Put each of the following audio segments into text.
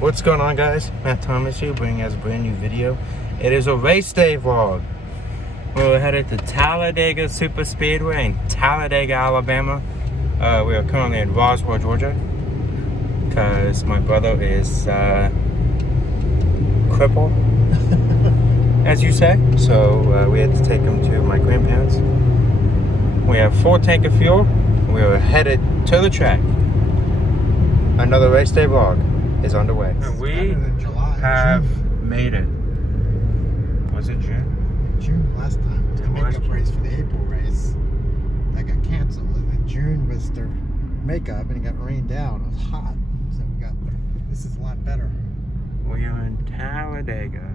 What's going on, guys? Matt Thomas here, bringing us a brand new video. It is a race day vlog. We're headed to Talladega Super Speedway in Talladega, Alabama. We are currently in Roswell, Georgia, because my brother is crippled, as you say. So we had to take him to my grandparents. We have 4 tanks of fuel. We are headed to the track. Another race day vlog is underway. And we have made it. Was it June? June last time. It was the makeup race for the April race. That got canceled. And then June was their makeup and it got rained out. It was hot. So we got, this is a lot better. We are in Talladega.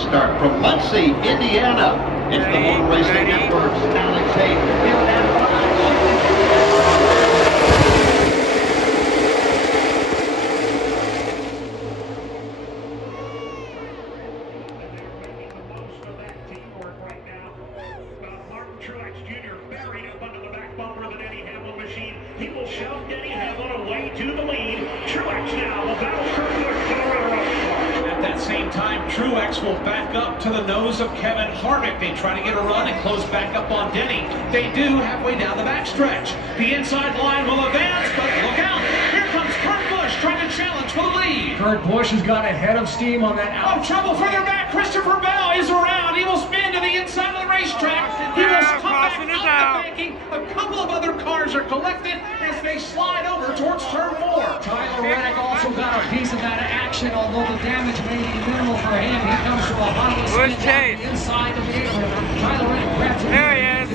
Start from Muncie, Indiana. It's the Motor Racing Network's Alex Hayes in that Martin Truex Jr. buried up under the back bumper of the Denny Hamlin machine. He will shove Denny Hamlin away to the lead. Truex now will battle for the runner-up. At that same time, Truex will back up to the nose of Kevin Harvick. They try to get a run and close back up on Denny. They do halfway down the backstretch. The inside line will advance, but look out! Here comes Kurt Busch trying to challenge for the lead. Kurt Busch has got a head of steam on that out. Oh, trouble further back. Christopher Bell is around. He will spin to the inside of the racetrack. He will come back out the banking. A couple of other cars are collected as they slide over towards turn 4. Tyler Reddick also got a piece of that action, although the damage may be minimal for him. He comes from a Honda spin down the inside of the apron. Tyler Reddick grabs it. There he is.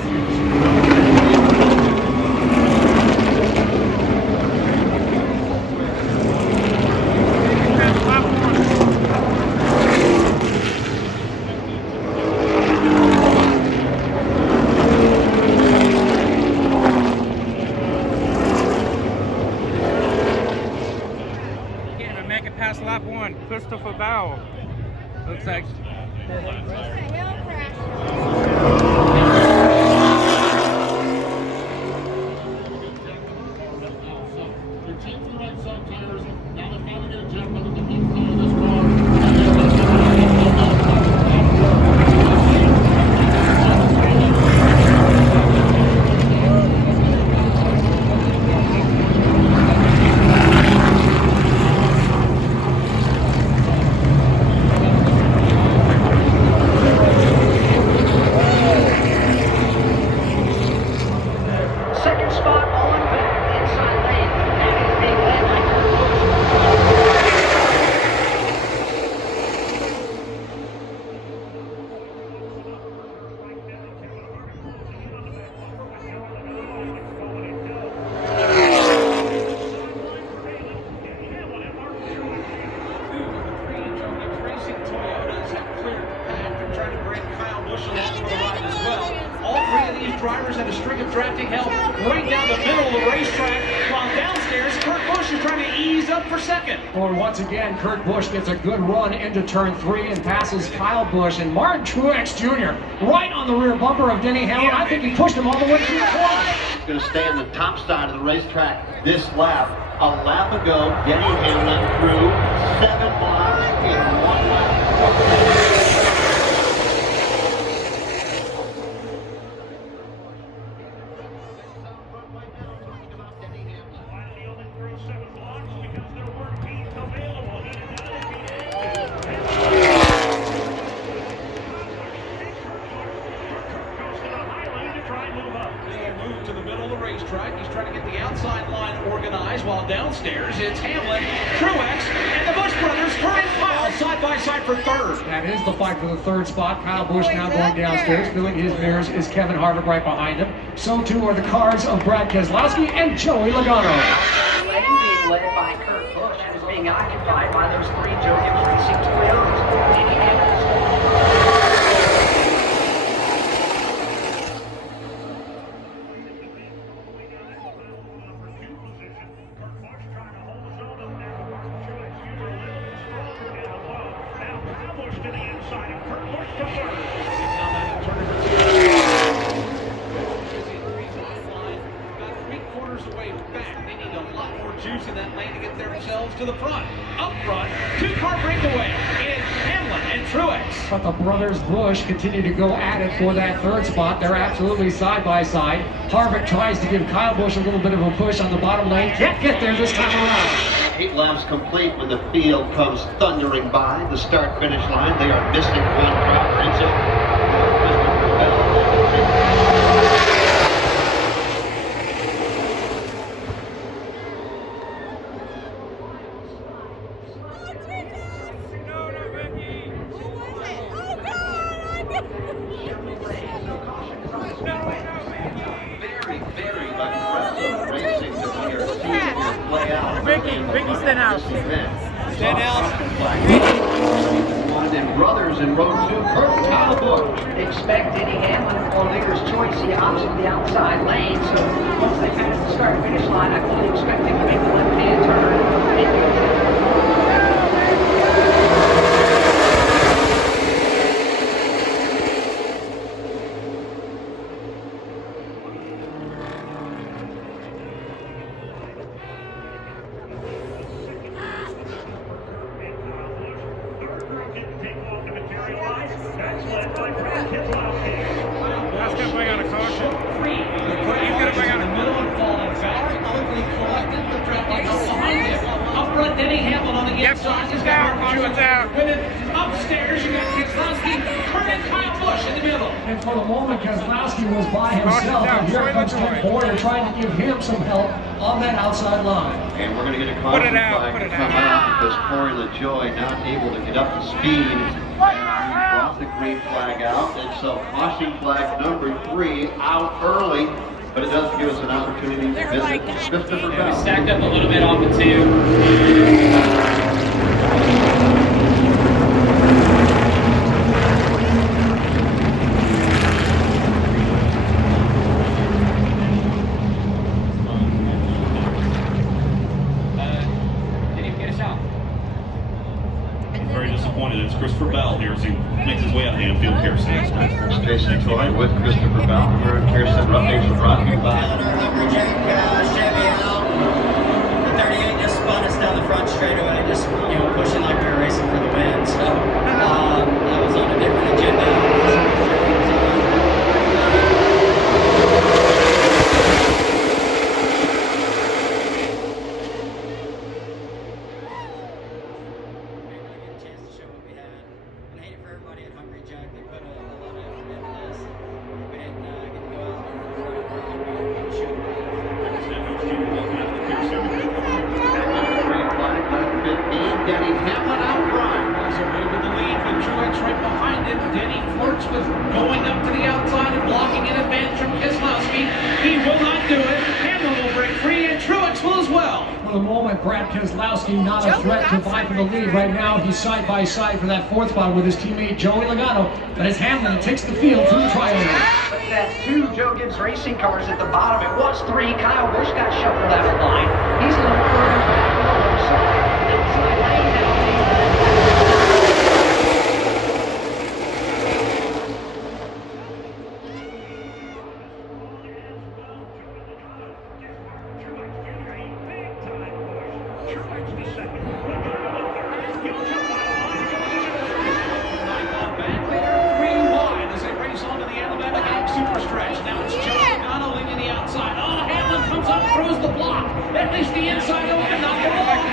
Past lap 1, Christopher Bell. Looks like. drivers and a string of drafting help right down the middle of the racetrack, while downstairs, Kurt Busch is trying to ease up for second. Or once again, Kurt Busch gets a good run into turn 3 and passes Kyle Busch, and Martin Truex Jr. right on the rear bumper of Denny Hamlin. I think he pushed him all the way through the corner. He's going to stay on the top side of the racetrack this lap. A lap ago, Denny Hamlin threw 7 blocks in 1 lap. To the middle of the racetrack. He's trying to get the outside line organized, while downstairs it's Hamlin, Truex, and the Busch brothers, Kurt and Kyle, side by side for third. That is the fight for the third spot. Kyle Busch now going downstairs. Filling his mirrors is Kevin Harvick right behind him. So too are the cars of Brad Keselowski and Joey Logano. Lane being led by Kurt Busch is being occupied by those 3 Joe Gibbs Racing Toyotas. Denny Hamlin. Juice in that lane to get themselves to the front. Up front, 2-car breakaway in Hamlin and Truex. But the brothers Busch continue to go at it for that third spot. They're absolutely side by side. Harvick tries to give Kyle Busch a little bit of a push on the bottom lane. Can't get there this time around. 8 laps complete when the field comes thundering by the start-finish line. They are missing 1 driver. It's Christopher Bell. Very aggressive racing that we are seeing play out. Ricky Stenhouse. And brothers in row 2, Kurt and Kyle Busch. Expect Denny Hamlin for leader's choice. He hops in the outside lane, so once they pass the start-finish line, I fully expect him to make the left-hand turn. That's going to bring out a caution. He's going to bring out a middle and falling back. Quickly collected the drafting help behind him. Up front, Denny Hamlin on the inside. He's got Caution's out. With it upstairs, you got Keselowski, Kurt and Kyle Busch in the middle. And for the moment, Keselowski was by himself. And here comes Ken Boyer trying to give him some help on that outside line. And we're going to get a caution flag to come out because Corey LaJoie not able to get up to speed. And brought the green flag out, and so caution flag number 3 out early, but it does give us an opportunity to visit Christopher Bell. Stacked up a little bit off the 2. Very disappointed. It's Christopher Bell here as he makes his way out of Hanfield Kirsten. There's Jason Troy with Christopher Bell. We're in Kirsten. Updates were brought to you by Lumberjack Chevy out. The 38 just spun us down the front straightaway, just pushing like we were racing for the win. So that was on a different agenda. Denny Hamlin out front. He's away with the lead with Truex right behind him. Denny flirts with going up to the outside and blocking an advantage from Keselowski. He will not do it. Hamlin will break free and Truex will as well. For the moment, Brad Keselowski not a threat to vie for the lead right now. He's side by side for that 4th spot with his teammate Joey Logano. But as Hamlin takes the field through the triangle. at 2 Joe Gibbs Racing cars at the bottom. It was 3. Kyle Busch got shuffled out of line. He's a little further back lower. So outside lane now. Throws the block. At least the inside open, not the ball.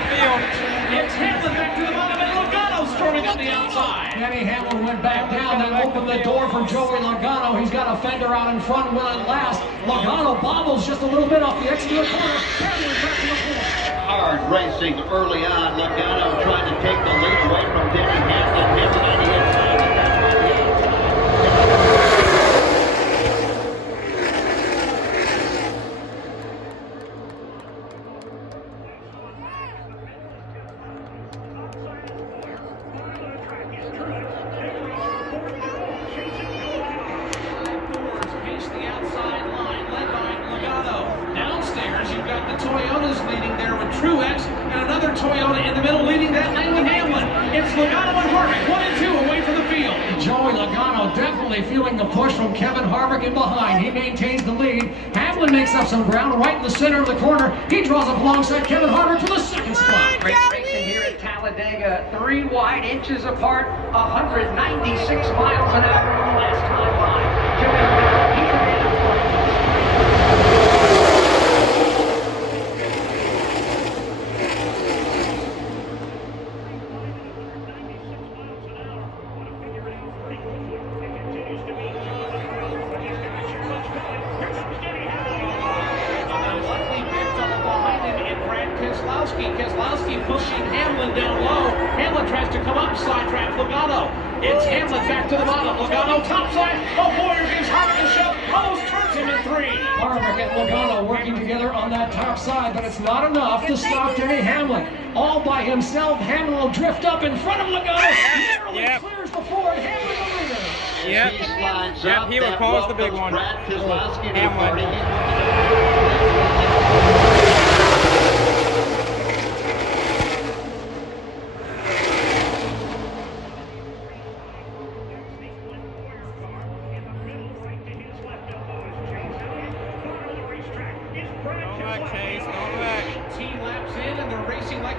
It's Hamlin back to the bottom, and Logano storming up the outside. Denny Hamlin went back down and opened the door for Joey Logano. He's got a fender out in front, will it last? Logano bobbles just a little bit off the exit of the corner. Hamlin back to the corner. Hard racing early on. Logano trying to take the lead away from Denny Hamlin. Hamlin on the inside, and that's on the outside. Toyota's leading there with Truex, and another Toyota in the middle leading that lane with Hamlin. It's Logano and Harvick, 1 and 2 away from the field. Joey Logano definitely feeling the push from Kevin Harvick in behind. He maintains the lead. Hamlin makes up some ground right in the center of the corner. He draws up alongside Kevin Harvick for the second spot. Great racing here at Talladega. 3 wide inches apart, 196 miles an hour on the last time line. He's a man of Keselowski pushing Hamlin down low. Hamlin tries to come up, side trap Logano. It's Hamlin back to the bottom. Logano topside. Oh, Boyer gives Harvick a shove. Almost turns him in 3. Harvick and Logano working together on that top side, but it's not enough to stop Denny Hamlin. All by himself, Hamlin will drift up in front of Logano. Narrowly clears the Ford. Hamlin the leader. Yep, he will cause the big one. Hamlin.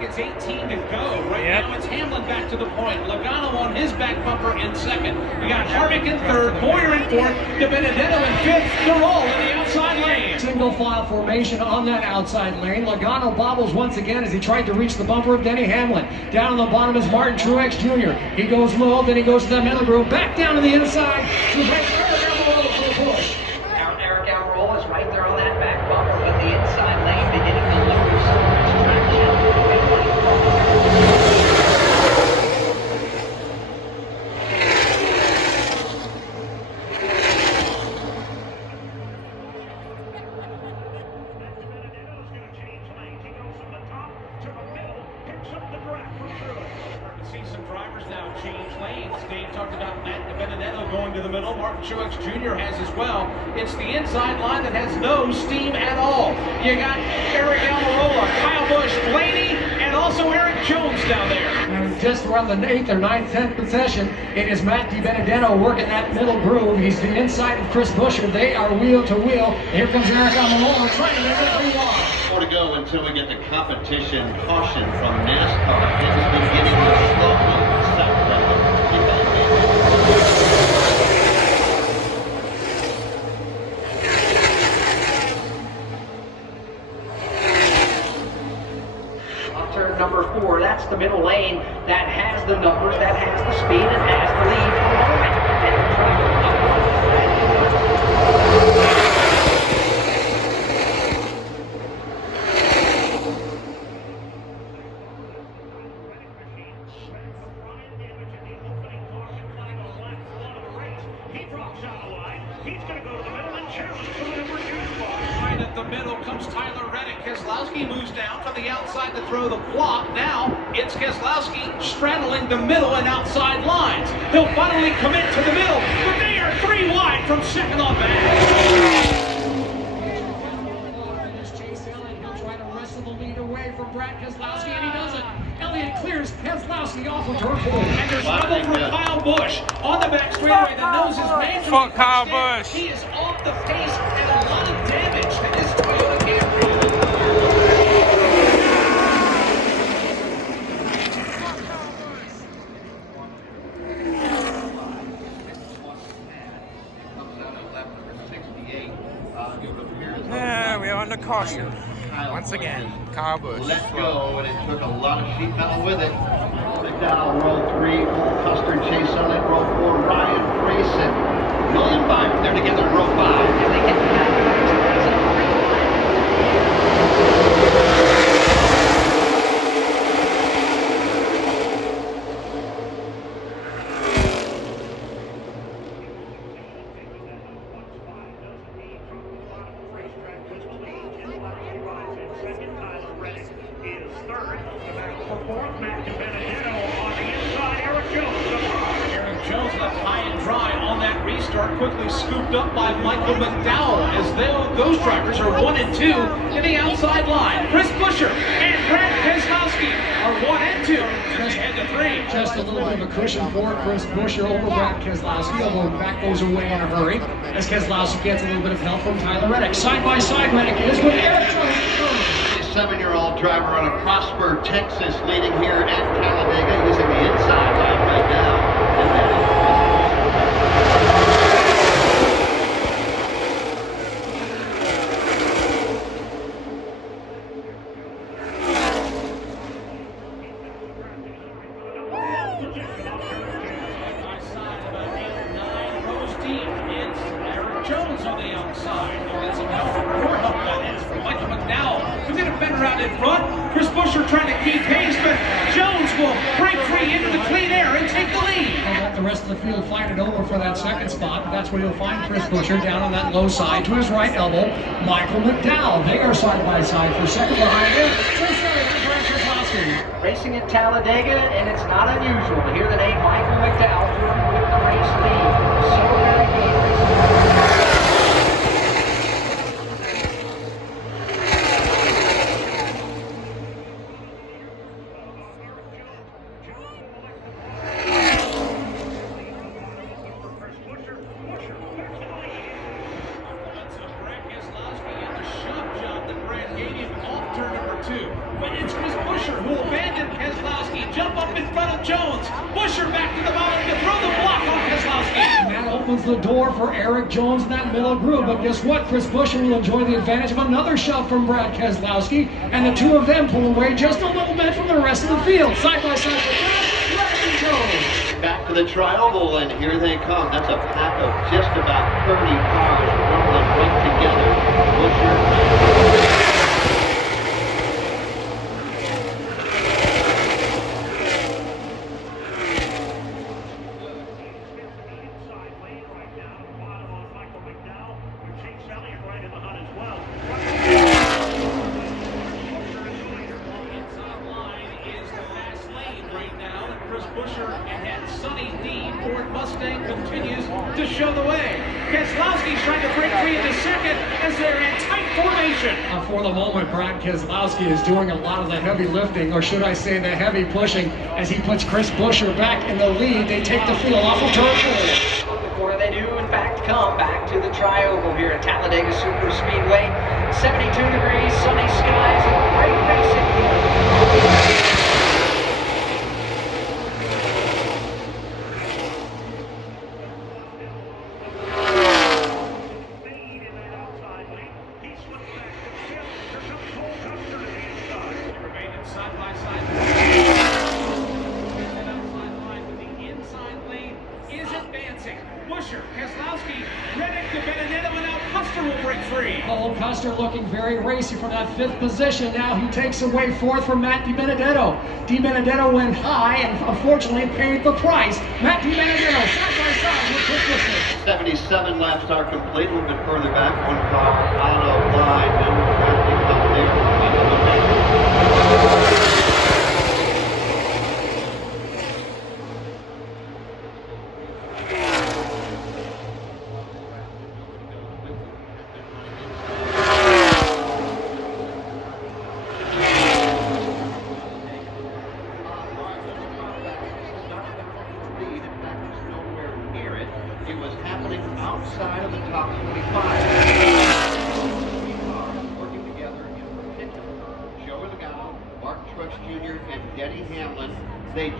It's 18 to go. Right now it's Hamlin back to the point. Logano on his back bumper in second. We got Harvick in third, Boyer in fourth, De Benedetto in fifth. They're all in the outside lane. Single file formation on that outside lane. Logano bobbles once again as he tried to reach the bumper of Denny Hamlin. Down on the bottom is Martin Truex Jr. He goes low, then he goes to the middle groove, back down to the inside. Eric Almirola for the push. Eric Almirola is right there on that back bumper, but the inside lane beginning to lose so much traction. Truex Jr. has as well. It's the inside line that has no steam at all. You got Eric Almirola, Kyle Busch, Blaney, and also Eric Jones down there. And just around the 8th or 9th, 10th possession, it is Matt De Benedetto working that middle groove. He's the inside of Chris Buescher. They are wheel to wheel. Here comes Eric Almirola trying to make it 3-1. More to go until we get the competition caution from NASCAR. This is beginning to slow down. Turn number 4, that's the middle lane. That has the numbers, that has the speed, and has the lead. He drops out of line. He's going to go to the middle and challenge for the number 2 spot. Up the middle comes Tyler Reddick. Keselowski moves down from the outside to throw the block. Now it's Keselowski straddling the middle and outside lines. He'll finally commit to the middle, but they are 3 wide from second on back. From Brad Keselowski, and he doesn't. Elliott clears Keselowski off of turn 4. And there's trouble for Kyle Busch on the back straightaway. The nose is major. Fuck Kyle Busch. He is off the pace and a lot of damage to his Toyota Camry. Yeah, we are on the caution. Once again, Kyle Busch. Let go, and it took a lot of sheet metal with it. McDowell, row 3, Custer, Chase Elliott, row 4, Ryan Grayson, William Byron, they're together in row 5. And they get the back to quickly scooped up by Michael McDowell as those drivers are 1 and 2 in the outside line. Chris Buescher and Brad Keselowski are 1 and 2 as they head to 3. Just a little bit of a cushion for Chris Buescher over Brad Keselowski, although back goes away in a hurry as Keselowski gets a little bit of help from Tyler Reddick. Side by side, Reddick is with Eric Jones. 7-year-old driver out of Prosper, Texas, leading here at Talladega, using the inside line right now. Jones on the outside. He'll get some help. More help that is from Michael McDowell. With the defender out in front. Chris Buescher trying to keep pace, but Jones will break free into the clean air and take the lead. He'll let the rest of the field fight it over for that second spot. That's where you'll find Chris Buescher down on that low side to his right elbow. Michael McDowell. They are side by side for second behind him. Racing at Talladega, and it's not unusual to hear the name Michael McDowell with the race lead. So very good racing. The door for Eric Jones in that middle groove, but guess what? Chris Buescher will enjoy the advantage of another shove from Brad Keselowski, and the two of them pull away just a little bit from the rest of the field. Side by side with Brad Jones. Back to the tri-oval, and here they come. That's a pack of just about 30 cars rolling right together. Buescher. To show the way. Keselowski's trying to break free into second as they're in tight formation. For the moment, Brad Keselowski is doing a lot of the heavy lifting, or should I say the heavy pushing, as he puts Chris Buescher back in the lead. They take the field off of turn 4. Before they do, in fact, come back to the tri-oval here at Talladega Super Speedway. 72 degrees, sunny skies, and great racing. Custer looking very racy from that 5th position. Now he takes away 4th from Matt DiBenedetto. DiBenedetto went high and unfortunately paid the price. Matt DiBenedetto side by side with Chris Buescher. 77 laps are complete. A little bit further back, one car out of line.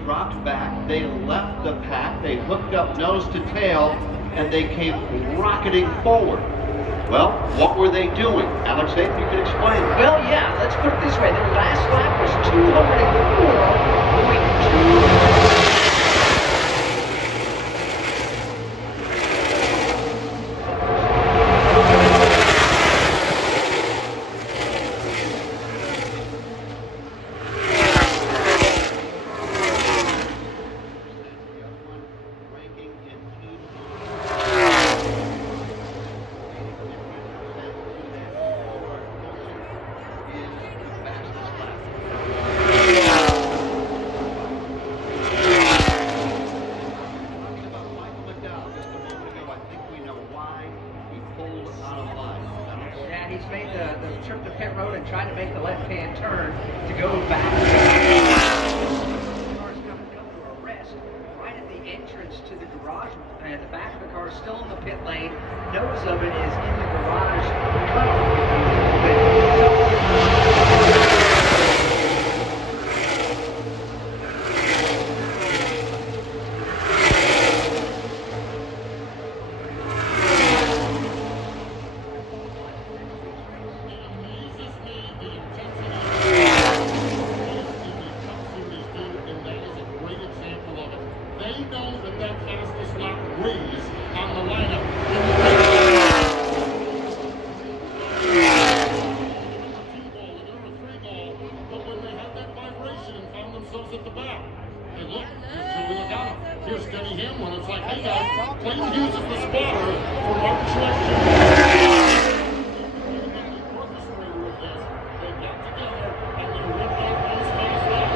dropped back, they left the pack, they hooked up nose to tail, and they came rocketing forward. Well, what were they doing? Alex, maybe you can explain. Well, yeah, let's put it this way. Their last lap was 204.2. He's made the trip to pit road and tried to make the left-hand turn to go back. The car's coming down to a rest right at the entrance to the garage, and the back of the car is still in the pit lane. Nose of it is in the garage Here's Denny Hamlin. It's like, hey guys, Clayton Hughes is the spotter for Martin Truex Jr. They got together and they ripped off those fast laps.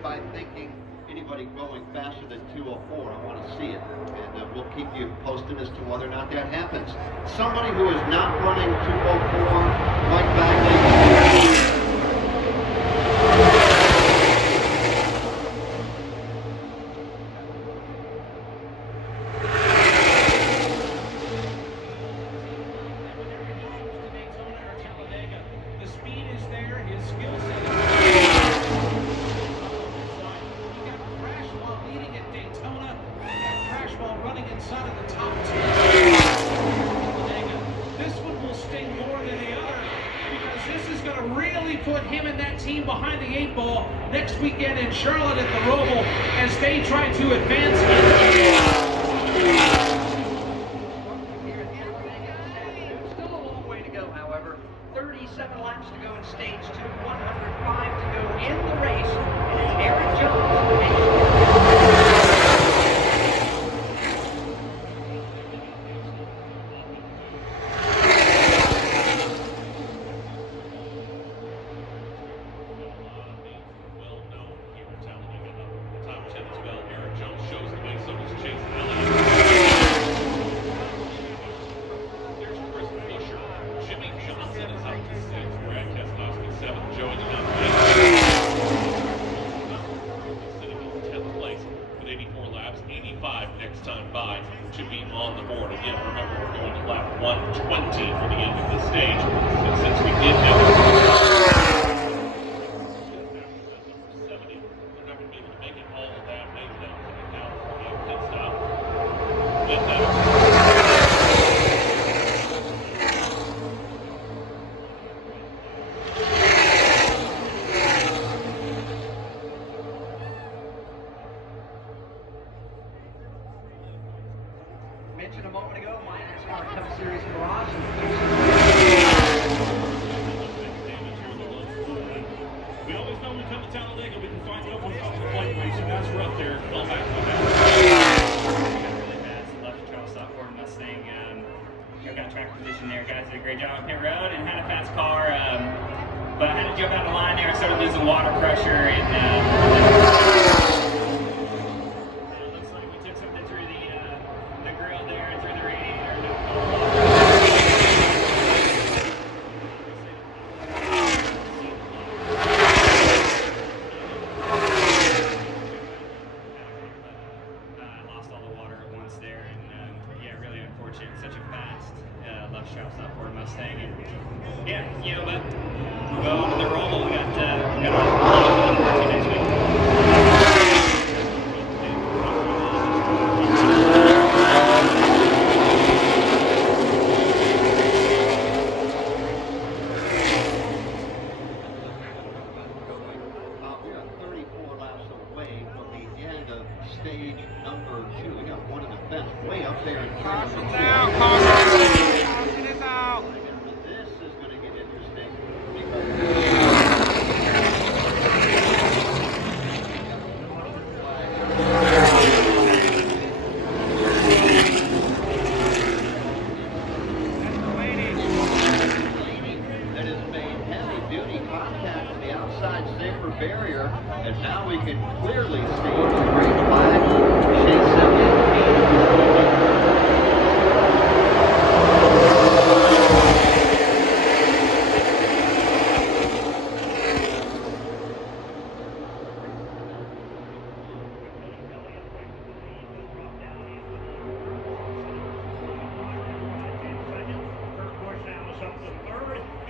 By thinking anybody going faster than 204, I want to see it, and we'll keep you posted as to whether or not that happens. Somebody who is not running 204, Mike Bagley. The speed is there, his skill set is running inside of the top 10. This one will sting more than the other because this is going to really put him and that team behind the 8 ball next weekend in Charlotte at the Roval as they try to advance. Still a long way to go, however. 37 laps to go in stage 2, 105 to go in the race. And it's Aaron Jones. Next time by should be on the board. Again, remember we're going to lap 120 for the end of the stage. And since we did have 70, we're not going to be able to make it all of that maybe down to the California pit stop. Mentioned a moment ago, Mike is in our Cup Series garage. We always know when we come to Talladega, we can find out what's up to the plate. So guys are up there. They'll back Really fast. Left control, stop forward Mustang. Got track position there. Guys did a great job on pit road and had a fast car. But I had to jump out of the line there and started losing water pressure. And it looks like we took something through the grill there and through the radiator. staying here. Yeah, you know, but we'll go on to the roll. We got our next week. We are 34 laps away from the end of stage number 2. We got one in the fence way up there in front of the Caution is out. This is going to get interesting. That has made heavy-duty contact with the outside safer barrier, and now we can clearly see the green flag. Chase Elliott.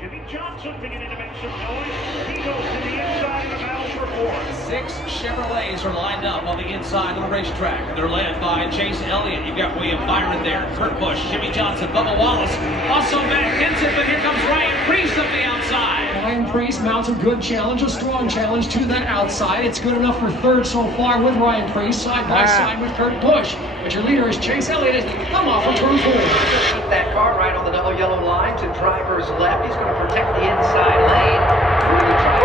Jimmy Johnson beginning to make some noise. He goes to the inside of the battle for fourth. 6 Chevrolets are lined up on the inside of the racetrack. They're led by Chase Elliott. You've got William Byron there, Kurt Busch, Jimmy Johnson, Bubba Wallace, also Matt Henson, but here comes Ryan Priest up the outside. Ryan Priest mounts a good challenge, a strong challenge to that outside. It's good enough for third so far with Ryan Priest, side by side with Kurt Busch. But your leader is Chase Elliott as they come off of turn 4. Keep that car right on the double yellow line to driver's left. He's going to protect the inside lane. Really try.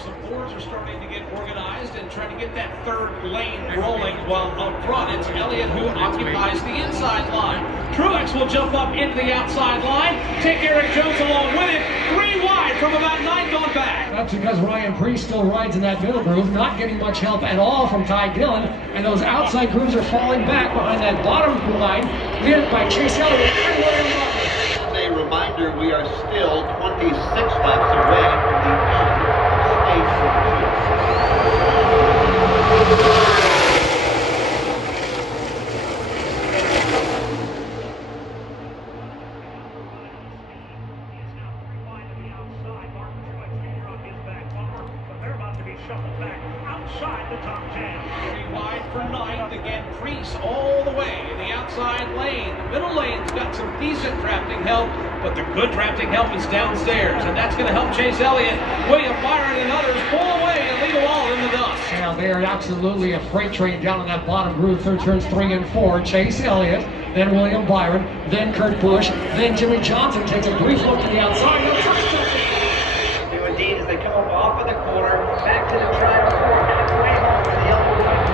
Some Fords are starting to get organized and trying to get that third lane rolling, while up front it's Elliott who occupies the inside line. Truex will jump up into the outside line, take Eric Jones along with it, 3 wide from about 9th on back. That's because Ryan Priest still rides in that middle groove, not getting much help at all from Ty Dillon, and those outside grooves are falling back behind that bottom line, led by Chase Elliott and William Byron. As a reminder, we are still 26 laps away from the end of stage number 2. Shuffled back outside the top 10. 3 wide for 9th. Again, Priest all the way in the outside lane. The middle lane's got some decent drafting help, but the good drafting help is downstairs, and that's going to help Chase Elliott, William Byron, and others pull away and leave them all in the dust. Now they are absolutely a freight train down in that bottom groove through turns 3 and 4. Chase Elliott, then William Byron, then Kurt Busch, then Jimmy Johnson takes a brief look to the outside. Do indeed as they come up off of the corner, back to the driver for halfway home with the elbow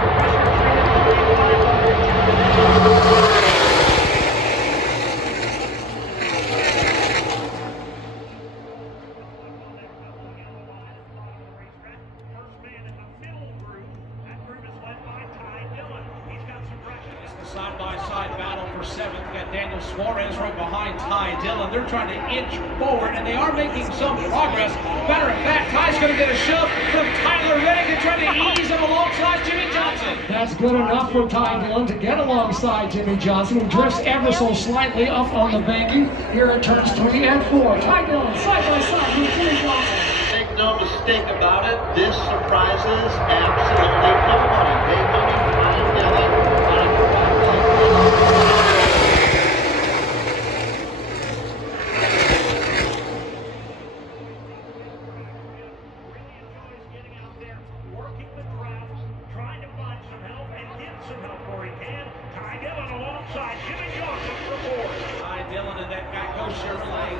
right to Side-by-side battle for 7th. Got Daniel Suarez right behind Ty Dillon. They're trying to inch forward, and they are making some progress. Matter of fact, Ty's going to get a shove from Tyler Reddick and try to ease him alongside Jimmy Johnson. That's good enough for Ty Dillon to get alongside Jimmy Johnson, who drifts ever so slightly up on the banking here in turns 3 and 4. Ty Dillon side-by-side with Jimmy Johnson. Make no mistake about it, this surprises absolutely nobody. They don't even find Dillon on a track like this.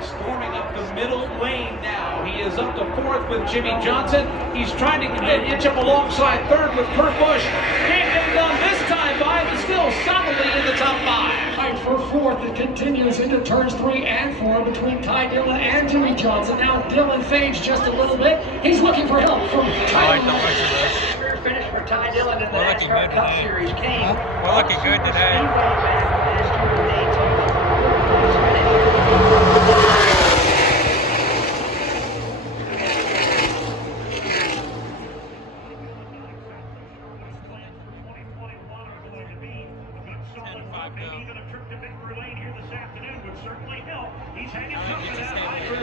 Storming up the middle lane now. He is up to 4th with Jimmy Johnson. He's trying to inch up alongside 3rd with Kurt Busch. Can't get it done this time by, but still solidly in the top 5. Fight for 4th. It continues into turns 3 and 4 between Ty Dillon and Jimmy Johnson. Now Dillon fades just a little bit. He's looking for help from Ty Dillon. Finish for Ty Dillon in the NASCAR Cup Series came. We're looking good today.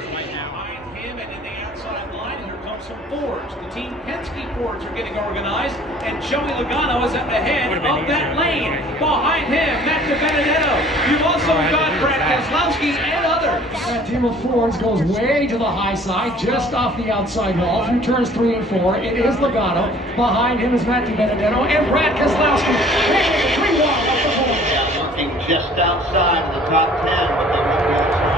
Behind him and in the outside line, here comes some Fords. The Team Penske Fords are getting organized, and Joey Logano is at the head of that lane. Behind him, Matt DiBenedetto. You've also got Brad Keselowski and others. That team of Fords goes way to the high side, just off the outside wall through turns 3 and 4. It is Logano. Behind him is Matt DiBenedetto and Brad Keselowski. Looking just outside of the top 10, but they won't be outside.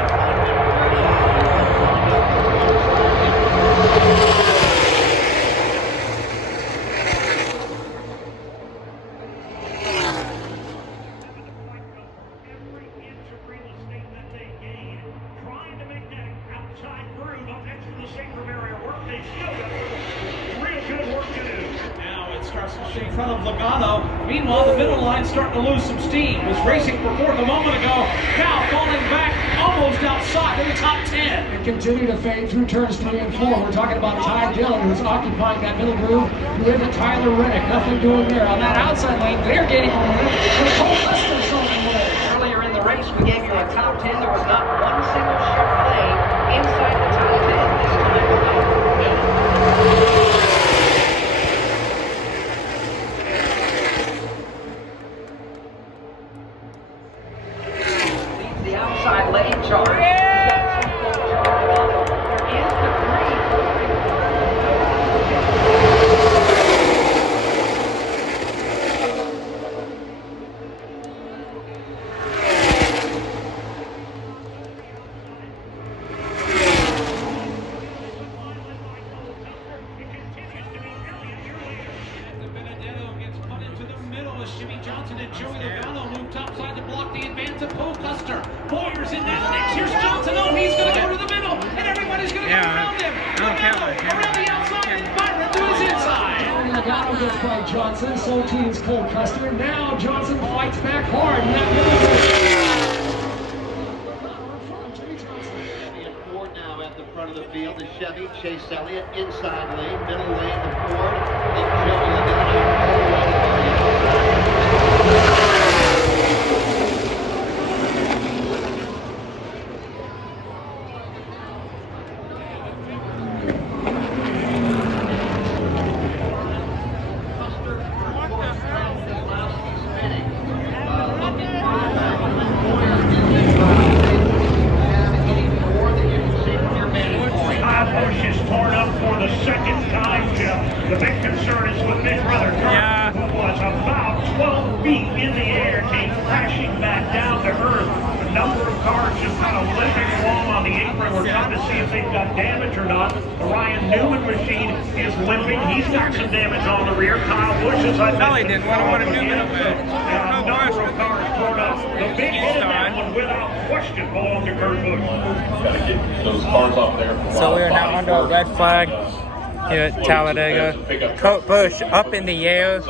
In front of Logano. Meanwhile, the middle line starting to lose some steam. Was racing for fourth a moment ago. Now falling back almost outside of the top 10. And continue to fade through turns 3 and 4. We're talking about Ty Dillon, who's occupying that middle groove with Tyler Reddick. Nothing doing there. On that outside lane, they're gaining momentum. Earlier in the race, we gave you a top 10. There was not one single Chevrolet inside the top 10 this time. The outside lane charge. There is the green. Jimmy Johnson and Joey Logano move topside to block the advance of Paul Custer. Boyer's in that mix. Here's Johnson. Oh, he's going to go to the middle, and everybody's going to go around him. Around the outside, and Byron to his inside. Logano gets by Johnson, so teams Cole Custer. Now Johnson fights back hard in that middle. Chevy and Ford now at the front of the field. The Chevy, Chase Elliott, inside lane, middle lane, the Ford. Then Joey Logano all the way to the outside. The big concern is with Big Brother Carter, who was about 12 feet in the air, came crashing back down to earth. A number of cars just kind of limping along on the apron. We're trying to see if they've got damage or not. The Ryan Newman machine is limping. He's got some damage on the rear. Kyle Busch, as I mentioned, a number of cars torn up. The big hit in that one, without question, belonged to Kurt Busch. Got to get those cars off there. So we are now under a red flag here at Talladega. Kurt Busch up in the air.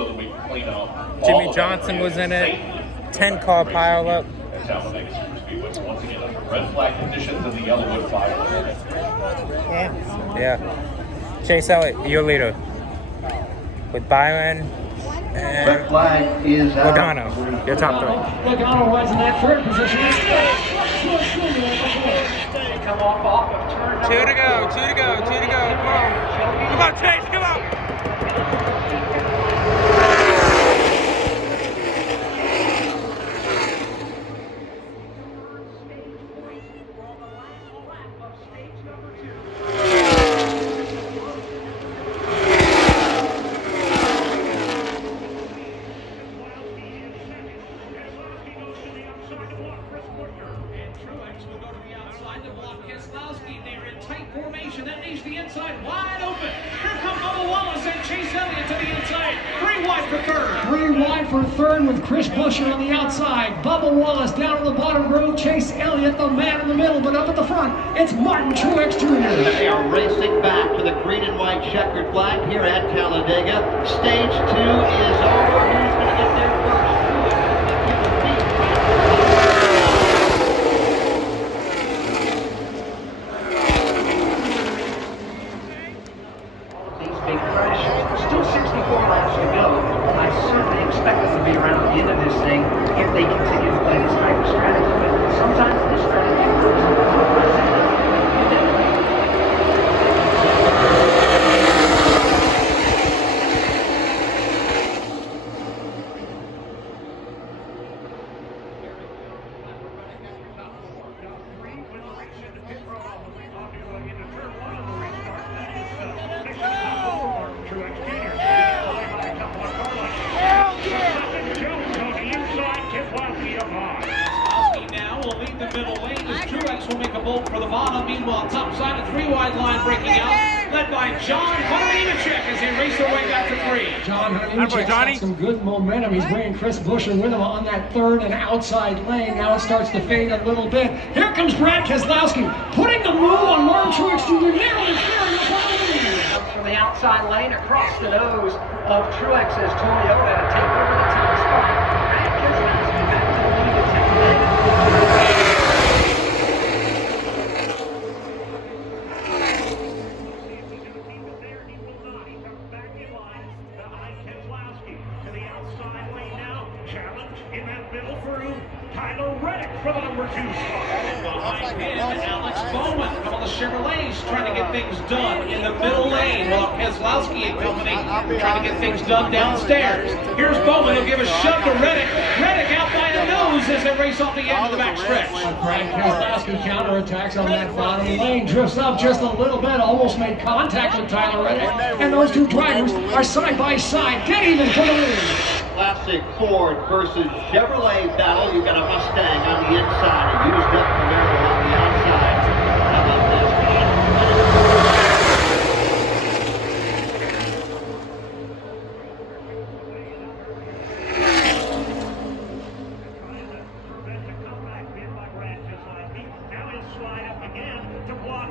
Jimmy Johnson was in it. 10-car pileup. Once again, under red flag conditions in the YellaWood 5. Yeah. Chase Elliott, your leader. With Byron and Red flag is Logano, your top 3. Logano rides in that third position. Come off of turn number 2 to go, 2 to go, 2 to go. Come on. Come on, Chase, come on. They're in tight formation. That leaves the inside wide open. Here come Bubba Wallace and Chase Elliott to the inside. 3 wide for third. 3 wide for third with Chris Buescher on the outside. Bubba Wallace down in the bottom row. Chase Elliott, the man in the middle, but up at the front, it's Martin Truex Jr. They are racing back to the green and white checkered flag here at Talladega. Stage 2 is over. Who's going to get there first? fresh. Still 64 laps to go. I certainly expect them to be around the end of this thing if they continue to play this type of strategy. But sometimes this strategy works. Sometimes it doesn't. For the bottom, meanwhile, top side, a 3-wide line breaking out, led by John Hunter-Nemechek as they race their way back to 3. John Hunter-Nemechek's got some good momentum. He's bringing Chris Buescher with him on that third and outside lane. Now it starts to fade a little bit. Here comes Brad Keselowski, putting the move on Martin Truex Jr. narrowly clearing the bottom. From the outside lane across the nose of Truex's Toyota to take over the top spot. Brad Keselowski back to the lead at Talladega. Behind him, Alex Bowman, a couple of Chevrolets trying to get things done in the middle lane, while Keselowski and company trying to get things done downstairs. Here's Bowman, he'll give a shove to Reddick. Reddick out by the nose as they race off the end of the backstretch. Brad Keselowski counterattacks on that bottom lane, drifts up just a little bit, almost made contact with Tyler Reddick, and those two drivers are side by side, dead even for the lead. Classic Ford versus Chevrolet battle. You've got a Mustang on the inside, a used up Camaro on the outside. How about this? Now he'll slide up again to block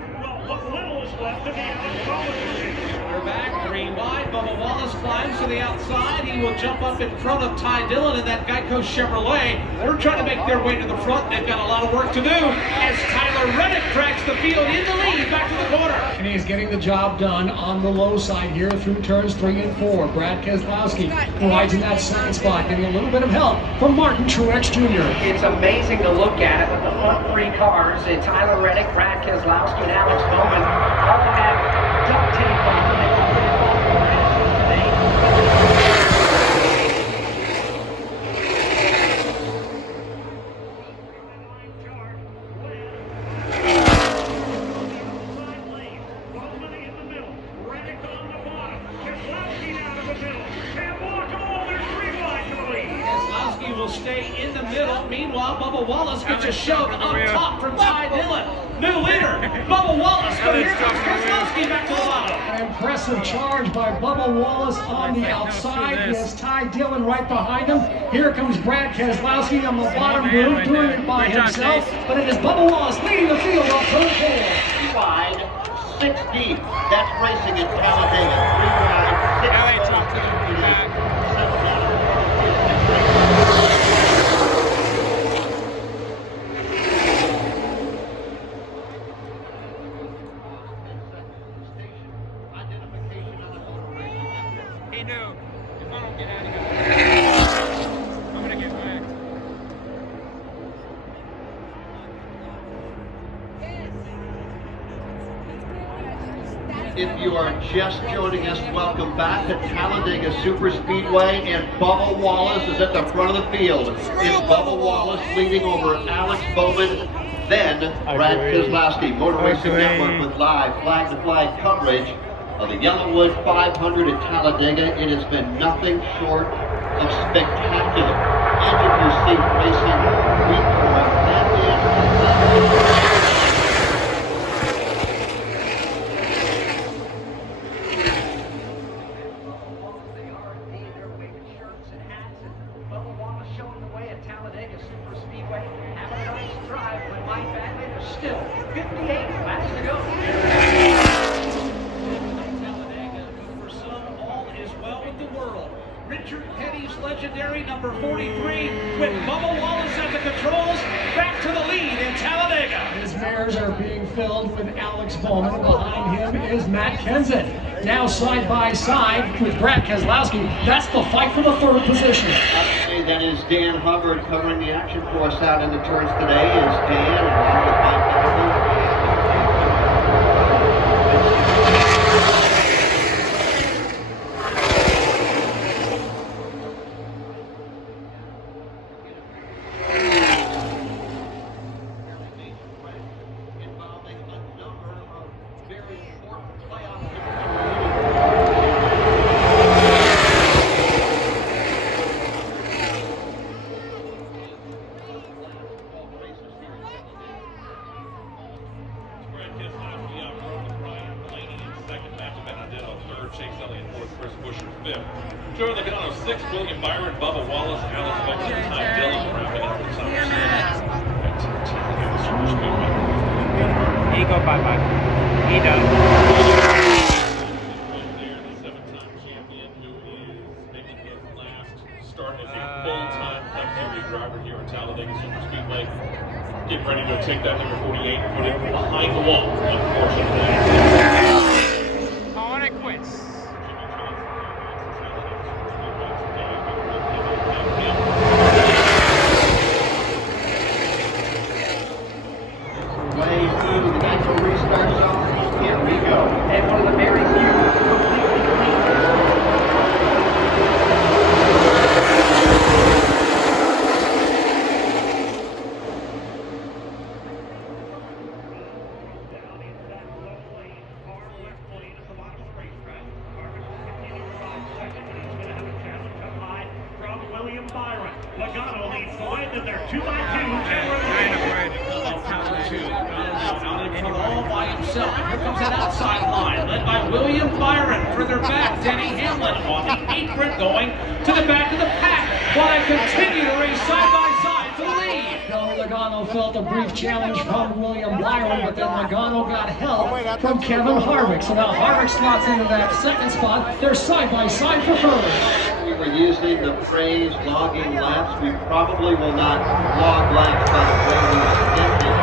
what little is left of the Alex Bowman. We're back, 3 wide. Bubba Wallace climbs to the outside. He will jump up in front of Ty Dillon in that Geico Chevrolet. They're trying to make their way to the front. They've got a lot of work to do as Tyler Reddick tracks the field in the lead back to the corner. And he's getting the job done on the low side here through turns 3 and 4. Brad Keselowski rides in that second spot, getting a little bit of help from Martin Truex Jr. It's amazing to look at it, but the front 3 cars, Tyler Reddick, Brad Keselowski, and Alex Bowman, all have duct tape on them. Will stay in the middle. Meanwhile, Bubba Wallace gets a shove up top from Ty Dillon. New leader, Bubba Wallace. But here comes Keselowski back to the bottom. An impressive charge by Bubba Wallace on the outside. He has Ty Dillon right behind him. Here comes Brad Keselowski on the bottom group, doing it by himself. But it is Bubba Wallace leading the field on turn 4. Wide, 6 deep. That's racing at Talladega. 3 wide, 6 deep. He knew, if I don't get out of here, I'm going to get whacked. If you are just joining us, welcome back to Talladega Superspeedway, and Bubba Wallace is at the front of the field. It's Bubba Wallace leading over Alex Bowman, then Brad Keselowski. Motor Racing Network with live flag-to-flag coverage of the YellaWood 500 at Talladega. It has been nothing short of spectacular. Edge of your seat racing week for that is showing the way at Talladega Superspeedway. Having a nice drive, but Mike Bagley, there's still 58 laps to go. Talladega, for some, all is well with the world. Richard Petty's legendary number 43 with Bubba Wallace at the controls, back to the lead in Talladega. It is very tires are being filled with Alex Bowman. Behind him is Matt Kenseth. Now side by side with Brad Keselowski. That's the fight for the third position. Okay, that is Dan Hubbard covering the action for us out in the turns today. Is Dan along with Mike Hubbard. Joey Logano, 6th, William Byron, Bubba Wallace, Alex Bowman, Ty Dillon, wrapping up the top 6. He go bye-bye. He done. There, the 7-time champion, who is making his last start as a full-time Cup Series driver here at Talladega Superspeedway. Getting ready to take that number 48 and put it behind the wall, unfortunately. On it quits. Way through the natural restart zone. Here we go. And one of the very few completely clean. William Byron. Logano leads the way, and they're 2 by 2. All by himself. Here comes that outside line, led by William Byron. Further back, Denny Hamlin on the apron, going to the back of the pack, while they continue to race side by side for the lead. Joey Logano felt a brief challenge from William Byron, but then Logano got help from Kevin Harvick. So now Harvick slots into that second spot. They're side by side for third. We were using the phrase logging laps. We probably will not log laps by the way we extend it.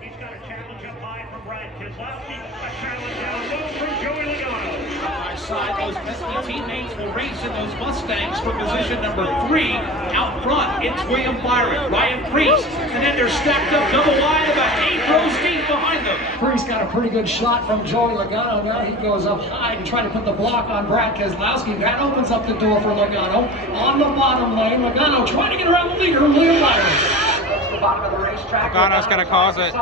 He's got a challenge up high from Brad Keselowski, a challenge down low from Joey Logano. Side, those pesky teammates will race in those Mustangs for position number 3. Out front, it's William Byron, Ryan Preece, and then they're stacked up double wide, about 8 rows deep behind them. Preece got a pretty good shot from Joey Logano. Now he goes up high to try to put the block on Brad Keselowski. That opens up the door for Logano. On the bottom lane, Logano trying to get around the leader, William Byron. The bottom of the racetrack. Logano's going to cause it.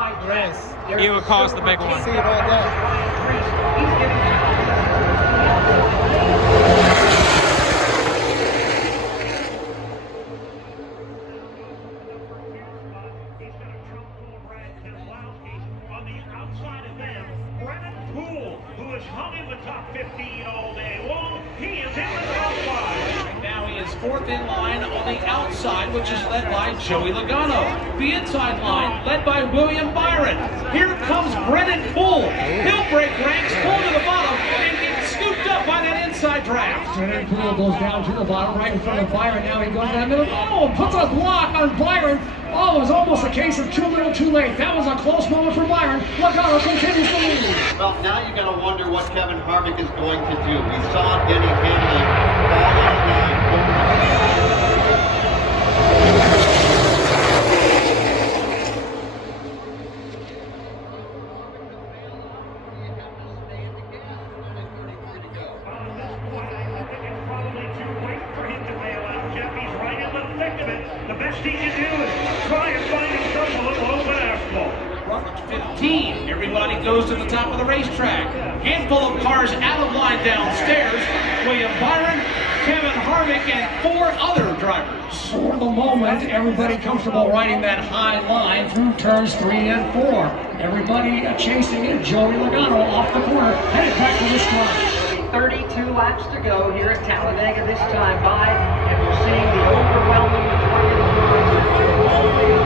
He will cause the big one. See it all day. He's getting who has hung in the top 15 all day long. He is in the top 5. Now he is 4th in line on the outside, which is led by Joey Logano. The inside line led by William Byron. Here comes Brennan Poole. He'll break ranks, pull to the bottom, and get scooped up by that inside draft. Brennan Poole goes down to the bottom right in front of Byron. Now he goes down the middle. Oh, puts a block on Byron. Oh, it was almost a case of too little too late. That was a close moment for Byron. Logano continues to lead. Well, now you got to wonder what Kevin Harvick is going to do. We saw Denny Hamlin fall out of line. The best he can do is try and find himself a little open asphalt. 15. Everybody goes to the top of the racetrack. Handful of cars out of line downstairs. William Byron, Kevin Harvick, and 4 other drivers. For the moment, everybody comfortable riding that high line through turns 3 and 4. Everybody chasing it. Joey Logano off the corner, headed back to the start. 32 laps to go here at Talladega this time by, and we're seeing the overwhelming majority of the cars all the way up.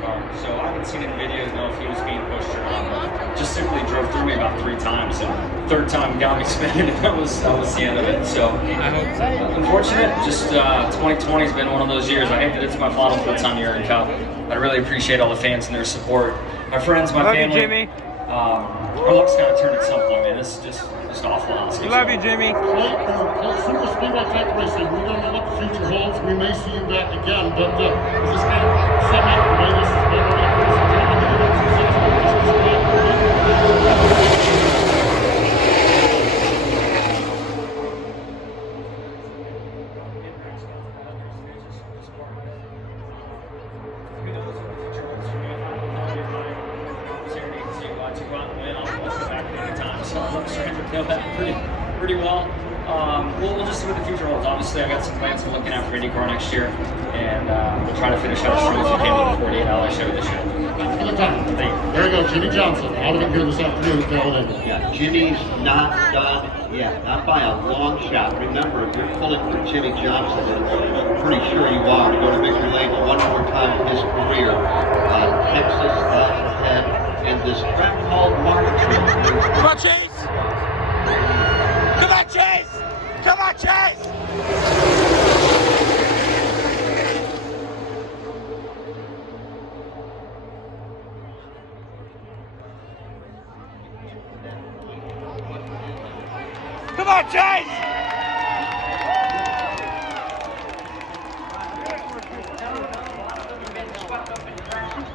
car. So I haven't seen it in video to know if he was being pushed or not. But just simply drove through me about 3 times, and third time got me spinning, and that was the end of it. So unfortunate. Just 2020 has been one of those years. I hate that it's my final full-time year in Cup. I really appreciate all the fans and their support. My friends, my family. Love you, Jimmy. Our luck's got to turn at some point, man. This is just awful. Honestly. Love you, Jimmy. Super Speedway Tank Racing, we don't know what the future holds. We may see him back again, but is this kind of sum up the way this has been? Pretty well. We'll just see what the future holds. Obviously, I got some plans for looking out for IndyCar next year, and we'll try to finish out as strong as we can with the 48 LA show this year. Thanks for the time. There you go, Jimmy Johnson, out of it here this afternoon at Talladega. Yeah, Jimmy's not done yet, not by a long shot. Remember, if you're pulling for Jimmy Johnson, and I'm pretty sure you are, to go to victory lane one more time in his career, Texas ahead, and this track called Martinsville. Come on, Chase! Come on, Chase! Come on, Chase! Come on, Chase!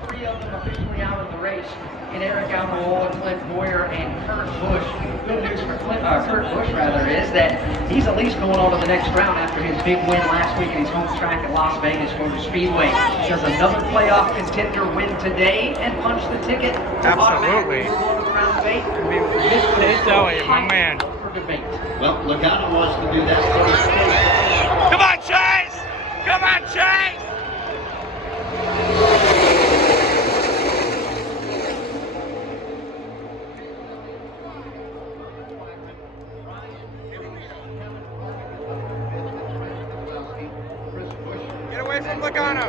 Three of them officially out of the race in Eric Almirola, Clint Boyer, and Kurt Busch. Good news for Kurt Busch, is that he's at least going on to the next round after his big win last week in his home track at Las Vegas Motor Speedway. Does another playoff contender win today and punch the ticket? Absolutely. Round of 8. Chase Elliott, my man. Well, Logano wants to do that. Come on, Chase! Come on, Chase! Get away from Logano.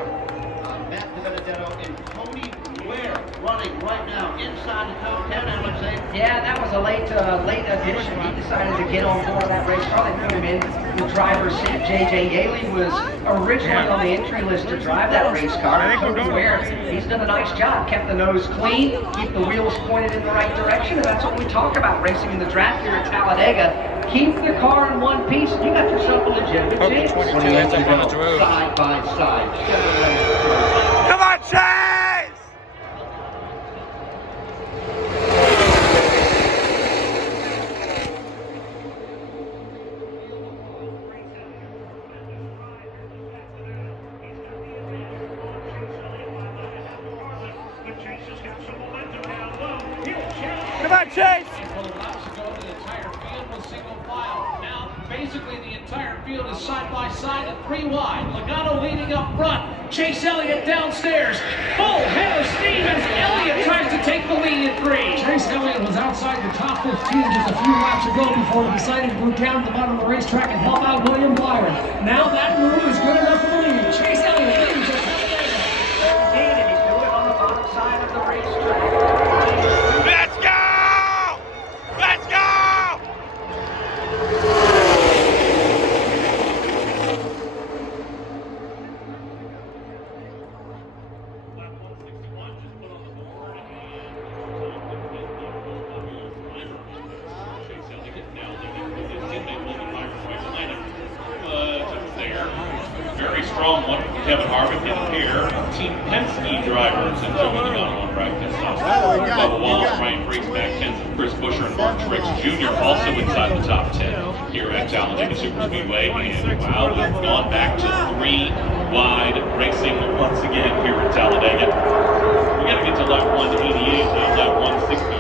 Matt DiBenedetto and Tony Ware running right now inside the top 10, I would say. Yeah, that was a late addition. He decided to get on board of that race car. They put him in the driver's seat. J.J. Yaley was originally on the entry list to drive that race car. Tony Ware, he's done a nice job. Kept the nose clean, keep the wheels pointed in the right direction, and that's what we talk about racing in the draft here at Talladega. Keep the car in one piece, and you got yourself a legitimate chance. 22 ends up on the road. Side by side. Come on, Chase! Come on, Chase! Basically, the entire field is side by side and 3 wide. Logano leading up front. Chase Elliott downstairs. Full head of steam as Elliott tries to take the lead at 3. Chase Elliott was outside the top 15 just a few laps ago before he decided to go down to the bottom of the racetrack and help out William Byron. Now that move is good enough for the lead. Chase Elliott leads us. And he's doing it on the bottom side of the racetrack. Let's go! Let's go! Very strong one from Kevin Harvick in here. Team Penske drivers and Joey Logano on practice. Bubba Wallace, Ryan Briggs, Matt Kenseth, Chris Buescher, and Martin Truex Jr. also inside the top 10 here at Talladega Superspeedway. And wow, we've gone back to 3 wide racing once again here at Talladega. We got to get to lap 188 now, lap 162.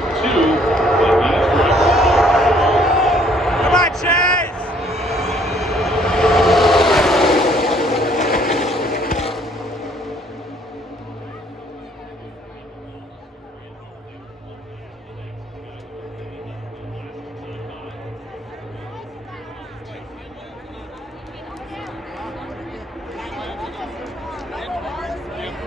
Come on, Chase!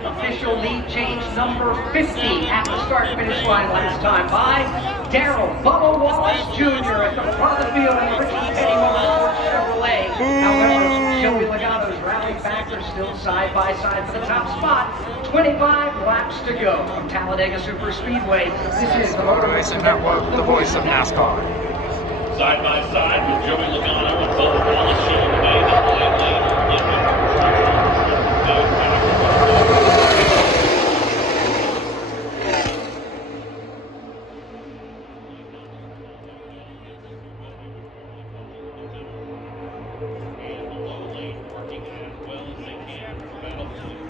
Official lead change number 50 at the start-finish line last time by. Daryl Bubba Wallace Jr. at the front of the field in the Richard Petty Motorsports Chevrolet. However, Joey Logano's rally back are still side by side for the top spot. 25 laps to go from Talladega Super Speedway. This is the Motivation Network, the voice of NASCAR. Side by side with Joey Logano and Bubba Wallace showing today the line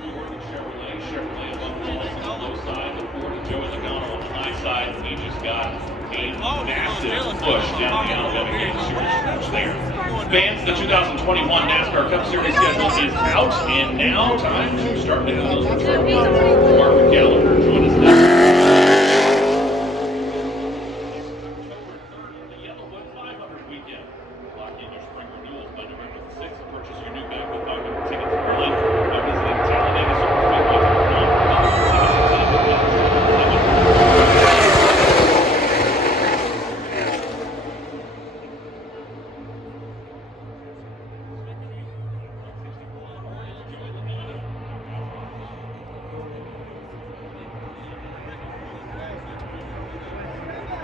leader in the Chevrolet above Wallace on the low side, the Ford and Joey Logano on the high side. He just got a massive push down the Alabama Game Series there. Fans, the 2021 NASCAR Cup Series schedule is out, and now time to start making those return. Mark Gallagher join us next. The YellaWood 500 weekend. Lock in your spring renewals by November the 6th. Purchase your new bag with 500 tickets for life by visiting Talladega Superspeedway.com.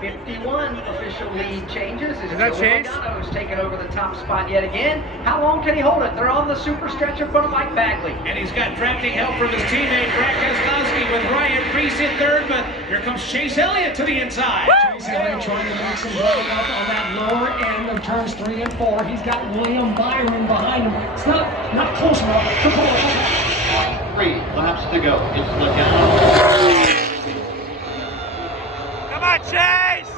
51 official lead changes. Is that Chase? Logano's taken over the top spot yet again. How long can he hold it? They're on the super stretch in front of Mike Bagley. And he's got drafting help from his teammate Brad Keselowski with Ryan Preece in third, but here comes Chase Elliott to the inside. Chase Elliott trying to make some ground up on that lower end of turns 3 and 4. He's got William Byron behind him. It's not close enough to pull it. 3 laps to go. It's Logano. Come on, Chase!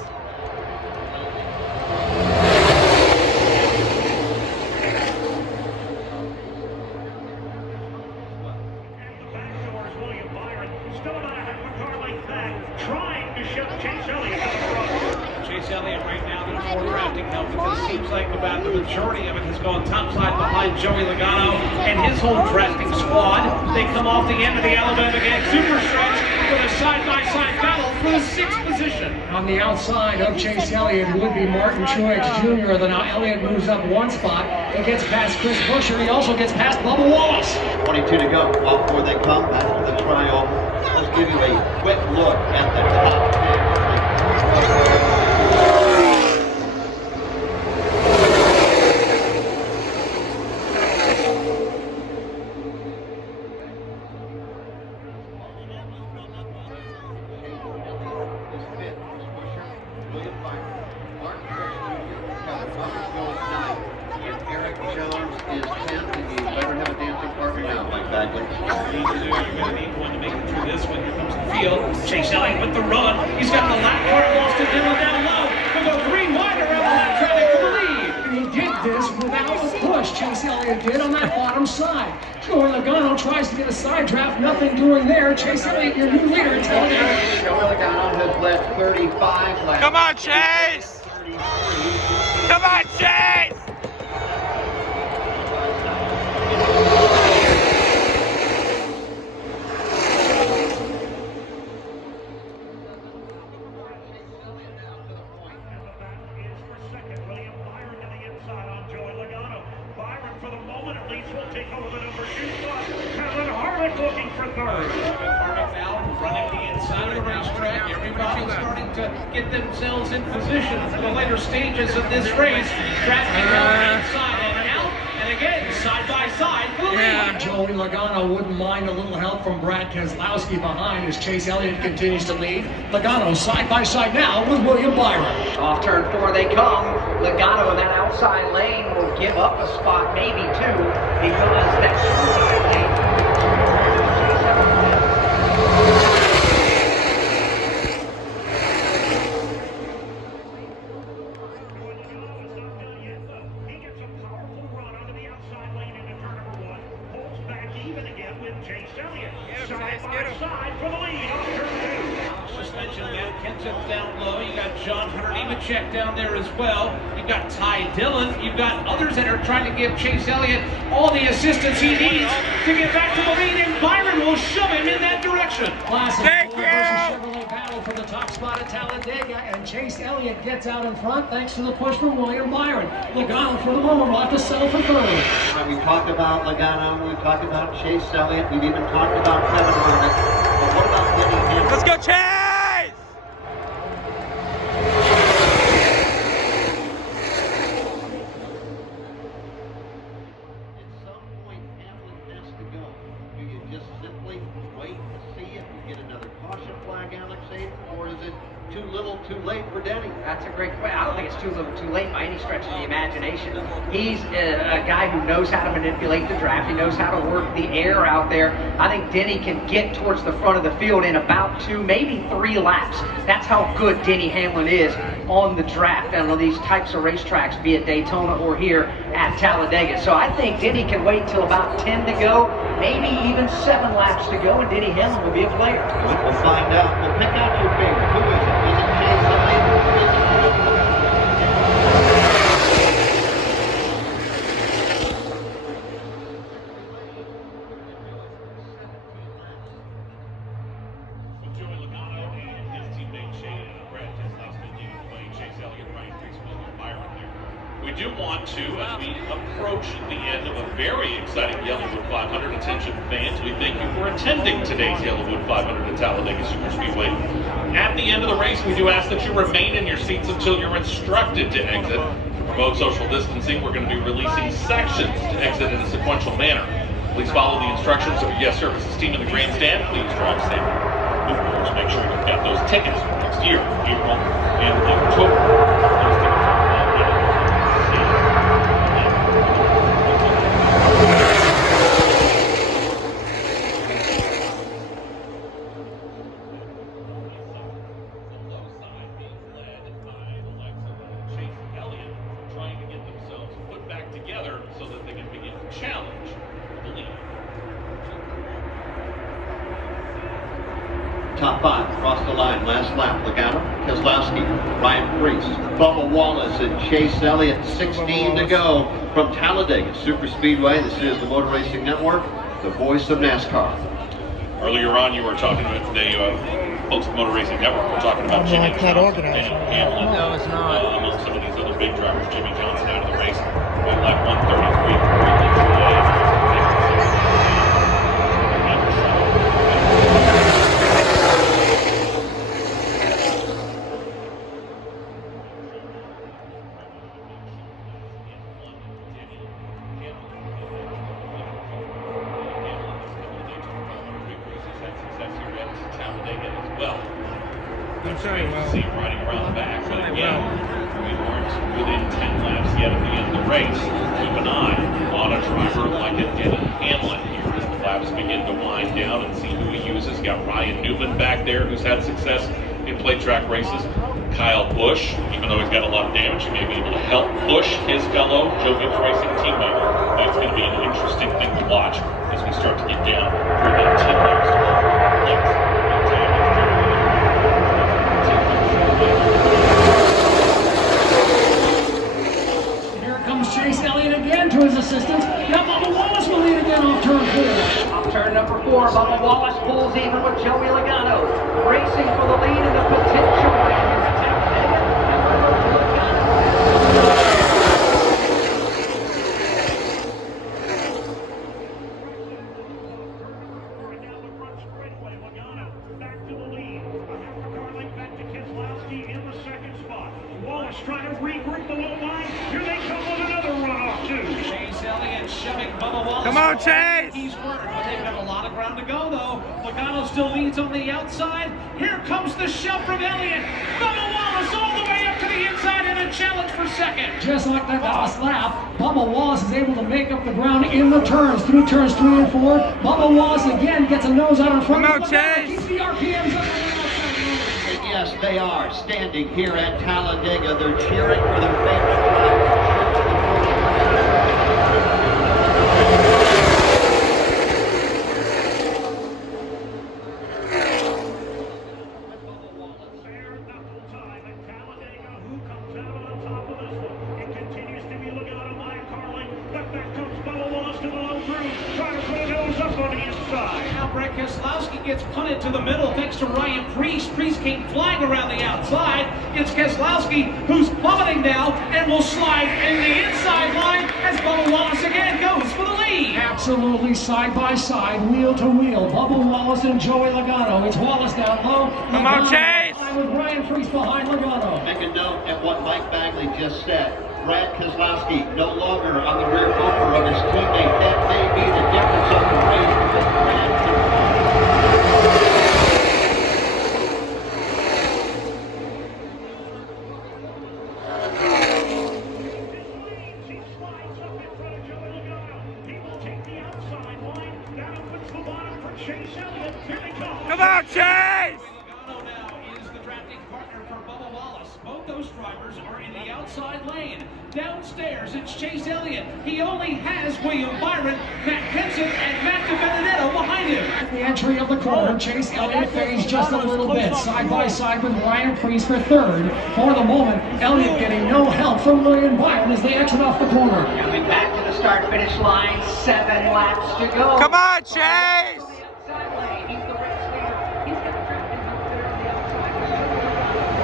Chase Elliott right now, there's more drafting help because it seems like about the majority of it has gone topside behind Joey Logano and his whole drafting squad. They come off the end of the Alabama Game Super Stretch with a side-by-side battle for the 6th position. On the outside of Chase Elliott would be Martin Truex Jr. Then now Elliott moves up 1 spot. He gets past Chris Buescher. He also gets past Bubba Wallace. 22 to go. Off where they come. That's the trial. Let's give you a quick look at the top 10. Chase Elliott with the run. He's got the lap car lost and Dylan down low. We'll go green wide around the lap traffic for the lead. And he did this without a push. Chase Elliott did on that bottom side. Joey Logano tries to get a side draft. Nothing doing there. Chase Elliott, your new leader in Talladega. Joey Logano has led 35 laps. Come on, Chase! Come on, Chase! Looking for third. Harvick now running the inside of the racetrack. Everybody's starting to get themselves in position for the later stages of this race. Drafting down inside and out, and again side by side for the lead. Joey Logano wouldn't mind a little help from Brad Keselowski behind as Chase Elliott continues to lead. Logano side by side now with William Byron. Off turn 4 they come. Logano in that outside lane will give up a spot, maybe 2, because that inside lane. Chase Elliott, side by side for the lead on turn 2. Just mentioned Matt Kenseth down low. You got John Hunter Nemechek down there as well. You've got Ty Dillon. You've got others that are trying to give Chase Elliott all the assistance he needs to get back to the lead, and Byron will shove him in that direction. Classic Ford versus Chevrolet battle for the top spot at Talladega, and Chase Elliott gets out in front thanks to the push from William Byron. Logano for the moment will have to settle for third. We talked about Logano, we talked about Chase Elliott, we've even talked about Kevin Harvick. But what about Denny Hamlin? Let's go, Chase! At some point, Hamlin has to go. Do you just simply wait to see if you get another caution flag, Alex Hayden, or is it too little, too late for Denny? That's a great question. I don't think it's too little, too late by any stretch of the imagination. He's a guy who knows how to manipulate the draft. He knows how to work the air out there. I think Denny can get towards the front of the field in about 2, maybe 3 laps. That's how good Denny Hamlin is on the draft and on these types of racetracks, be it Daytona or here at Talladega. So I think Denny can wait until about 10 to go, maybe even 7 laps to go, and Denny Hamlin will be a player. We'll find out. We'll pick out your favorite. Who is it? Is it Chase Elliott? With Joey Logano and his teammate Brad Keselowski leading the way, Chase Elliott, Ryan Preece, William Byron there. We do want to, as we approach the end of a very exciting YellaWood 500, attention fans, we thank you for attending today's YellaWood 500 at Talladega Superspeedway. At the end of the race, we do ask that you remain in your seats until you're instructed to exit. To promote social distancing, we're going to be releasing sections to exit in a sequential manner. Please follow the instructions of your guest services team in the grandstand. Please drive safe. Of course, make sure you've got those tickets for next year, April and October. Those tickets are together so that they can begin to challenge the lead. Top 5 across the line, last lap. Logano, Keselowski, Ryan Preece, Bubba Wallace, and Chase Elliott. 16 to go from Talladega Superspeedway. This is the Motor Racing Network, the voice of NASCAR. Earlier on, you were talking about the folks at Motor Racing Network. We're talking about Jimmy Johnson, Hamlin. No, it's not. Among some of these other big drivers, Jimmy Johnson out of the race at lap 133. See riding around the back, but again, we weren't within 10 laps yet at the end of the race. Keep an eye on a driver like a Denny Hamlin here as the laps begin to wind down and see who he uses. Got Ryan Newman back there, who's had success in plate track races. Kyle Busch, even though he's got a lot of damage, he may be able to help push his fellow Joe Gibbs Racing teammate. That's going to be an interesting thing to watch as we start to get down through about 10 laps. Here comes Chase Elliott again to his assistance. Now Bubba Wallace will lead again off turn 4. Off turn number 4, Bubba Wallace pulls even with Joey Logano, racing for the lead in the potential win. Trying to regroup the low line. Here they come with another runoff too. Chase Elliott shoving Bubba Wallace. Come on, Chase! He's working, but they've got a lot of ground to go though. Logano still leads on the outside. Here comes the shove from Elliott. Bubba Wallace all the way up to the inside in a challenge for second. Just like that last lap, Bubba Wallace is able to make up the ground in the turns, through turns 3 and 4. Bubba Wallace again gets a nose out in front. Come on, Chase! Keeps the RPMs up. Yes, they are standing here at Talladega. They're cheering for their favorite driver. outside. Now Brett Keselowski gets punted to the middle thanks to Ryan Priest. Priest came flying around the outside. It's Keselowski who's plummeting now and will slide in the inside line as Bubba Wallace again goes for the lead. Absolutely side by side, wheel to wheel. Bubba Wallace and Joey Logano. It's Wallace down low. Come on, Chase! With Ryan Priest behind Logano. Make a note at what Mike Bagley just said. Brad Keselowski no longer on the rear bumper of his teammate. That may be the difference of the race because Brad Come on, Chase! Logano now is the drafting partner for Bubba Wallace. Both those drivers are in the outside lane. Downstairs, it's Chase Elliott. He only has William Byron, Matt Kenseth, and Matt DiBenedetto behind him. At the entry of the corner, Chase Elliott fades just a little bit, side by side with Ryan Priest for third. For the moment, Elliott getting no help from William Byron as they exit off the corner. Coming back to the start-finish line, 7 laps to go. Come on, Chase! He's the race leader. He's got drafting up there on the outside.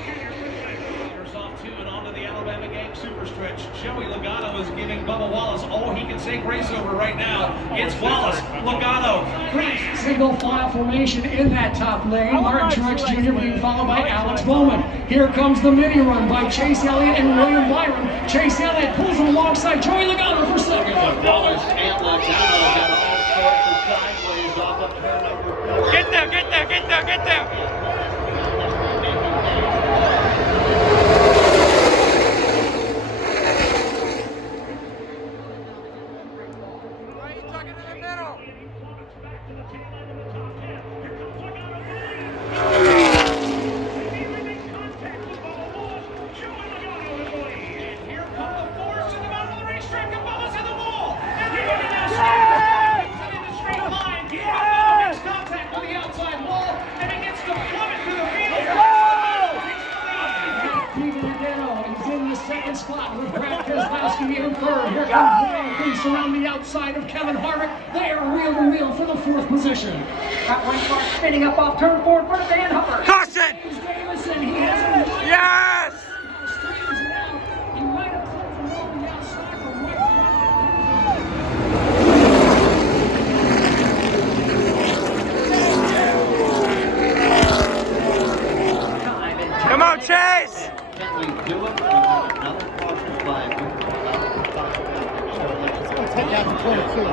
Leaders off 2 and onto the Alabama Gang super stretch. Joey Logano is giving Bubba Wallace all he can say race over right now. It's Wallace, Logano, Priest. Single file formation in that top lane. Martin Truex Jr. being followed by Alex Bowman. Here comes the mini run by Chase Elliott and William Byron. Chase Elliott pulls him alongside Joey Logano for second. Wallace and Logano got all sorts of sideways off of turn number 4. Get there, get there, get there, get there! Why are you talking in the middle? Here come the force in the middle of the racetrack, and Bubba's in the wall. And they're going to now in the straight line. Logano makes contact with the outside wall, and he gets to plummet through the field. DiBenedetto is in the second spot with Brad Keselowski in third. Here comes Ryan Priest around the outside of Kevin Harvick. They are wheel to wheel for the fourth position. Got one car spinning up off turn 4 in front of Van Hupper. Caution! James Davison, he has a Yes! straightens it out. He might have come from over the outside from right Come on, Chase! Can we do it? We have another caution flag. Take out the 22.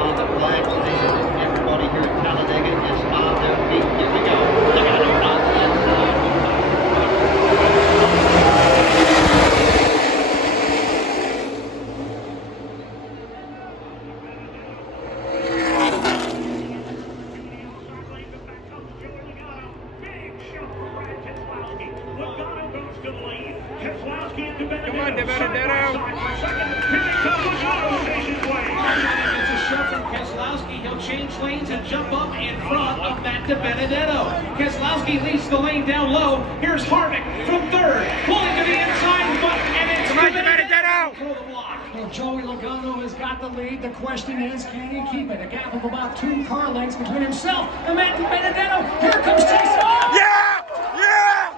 On the flag stand. Everybody here at Talladega is on their feet. Here we go. Logano on the inside. Come on, DiBenedetto! It's a shove from Keselowski. He'll change lanes and jump up in front of Matt DiBenedetto. Keselowski leads the lane down low. Here's Harvick from third, pulling to the inside, and it's Come on, DiBenedetto! for the block. Well, Joey Logano has got the lead. The question is, can he keep it? A gap of about 2 car lengths between himself and Matt DiBenedetto. Here comes Chase. Yeah! Yeah!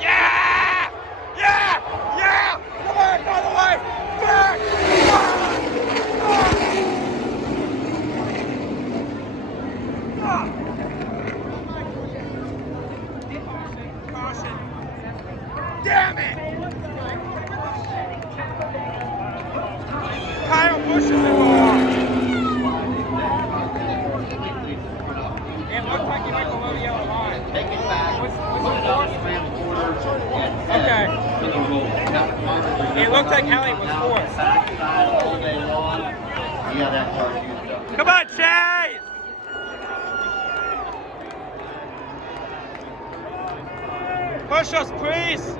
Yeah! Yeah! Yeah! Come on, by the way! Back! Caution! Damn it! Kyle Busch is involved! It looks like you went below the yellow line. Take it back. What's Put it the on force? the transporter and Okay. head to the road. It looked like Elliott was fourth. Backside all day long. Yeah, that car's used up. Come on, Chase! Push us, please!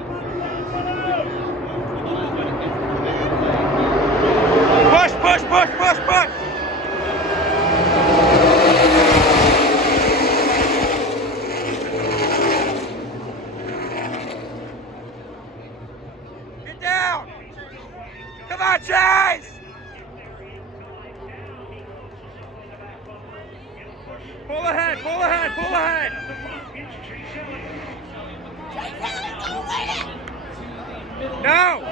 Pull ahead, pull ahead. No.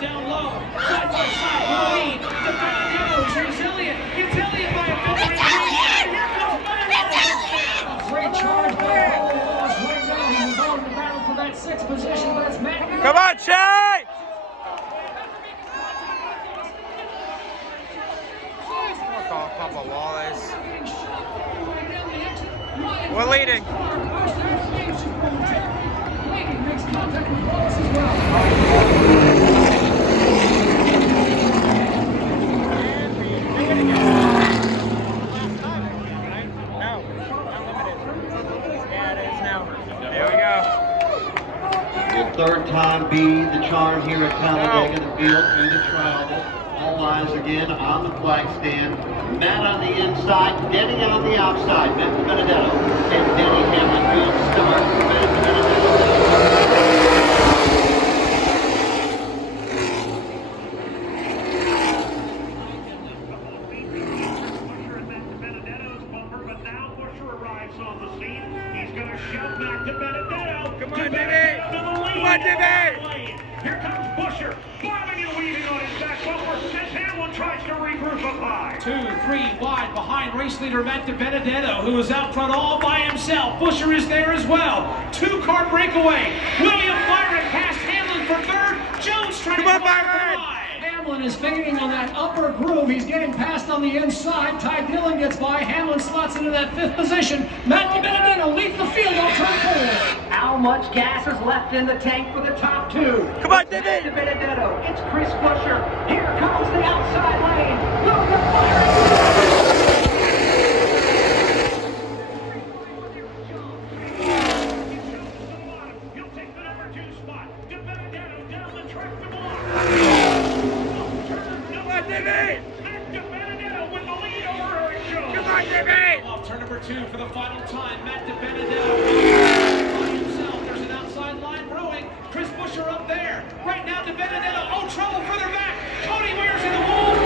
Down low. Side by side. Lead. DiBenedetto's resilient. Resilient by a great charge by Paul Laws right now. He's going to battle for that sixth position, but it's Matt. Come on, Shay. Papa Wallace. We're leading. Makes contact with Wallace as well. There we go. Will third time be the charm here at Talladega, the field through the trial. All eyes again on the flag stand. Matt on the inside, Denny on the outside. Matt DiBenedetto and Denny Hamlin will start. Matt DiBenedetto. Come on, Jimmy! Come on, Jimmy! Here comes Busher, bobbing and weaving on his back bumper as Hamlin tries to regroup up high. 2, 3 wide behind race leader Matt DiBenedetto, who is out front all by himself. Busher is there as well. 2-car breakaway. William Byron past Hamlin for third. Jones trying to come Byron! Hamlin is fading on that upper groove. He's getting passed on the inside. Ty Dillon gets by. Hamlin slots into that fifth position. Matt DiBenedetto leads the field on turn 4. How much gas is left in the tank for the top two? Come on, Jimmy! DiBenedetto, it's Chris Busher. Here comes the outside lane. William Byron. He'll take the number 2 spot. DiBenedetto down the track to block. Come on, Jimmy! Matt DiBenedetto with the lead over Eric Jones. Come on, Jimmy! Off turn number 2 for the final time. Matt DiBenedetto by himself. There's an outside line brewing. Chris Busher up there. Right now, DiBenedetto. Oh, trouble further back. Cody wears in the wall.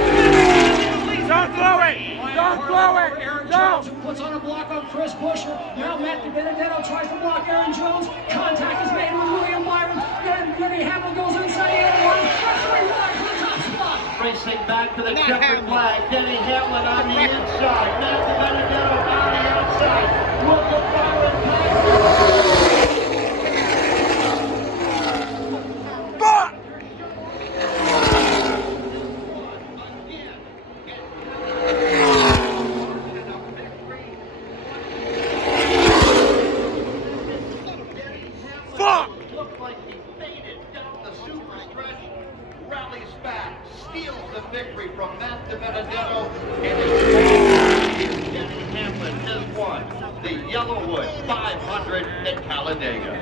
Don't throw it! Don't throw it! Aaron No! Jones puts on a block on Chris Busher. Now Matt DiBenedetto tries to block Aaron Jones. Contact is made with William Byron. Then Denny Hamlin goes inside the end line. Referee wide for the top spot. Racing back to the checkered flag. Denny Hamlin on the inside. Matt DiBenedetto on the outside. William Byron Fuck! Fuck! looked like he faded down the super stretch. Rallies back, steals the victory from Matt DiBenedetto, and Denny Hamlin has won the YellaWood 500 at Talladega.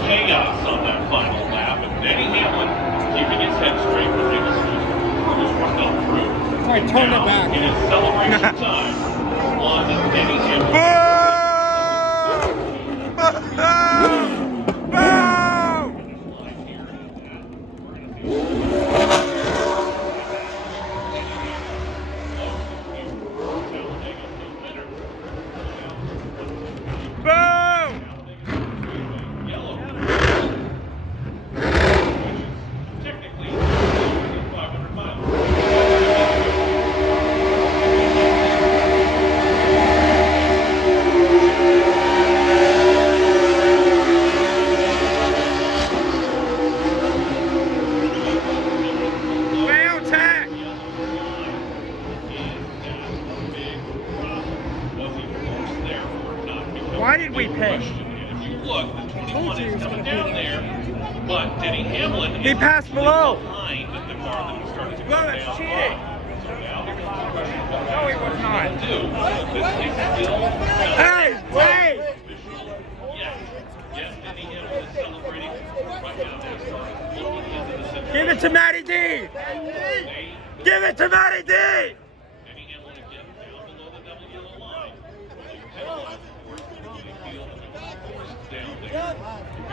Chaos on that final lap, and Denny Hamlin keeping his head straight was able to cruise right on through. All right, turn it back. It is celebration time on Denny Hamlin. Boom! Boom! Boom! Technically, 500 miles. Fail tack! Why did we pay? If you look, the 21 is coming down there, but Denny Hamlin He passed below. behind the car that was starting to Well, come that's down. cheating. So now there's a question about No, he was not. do. This is still Hey, wait! Yes, Denny Hamlin is celebrating right now. They're starting looking into the center. Give it to Matty D! Give it to Matty D! Denny Hamlin again down below the double yellow line.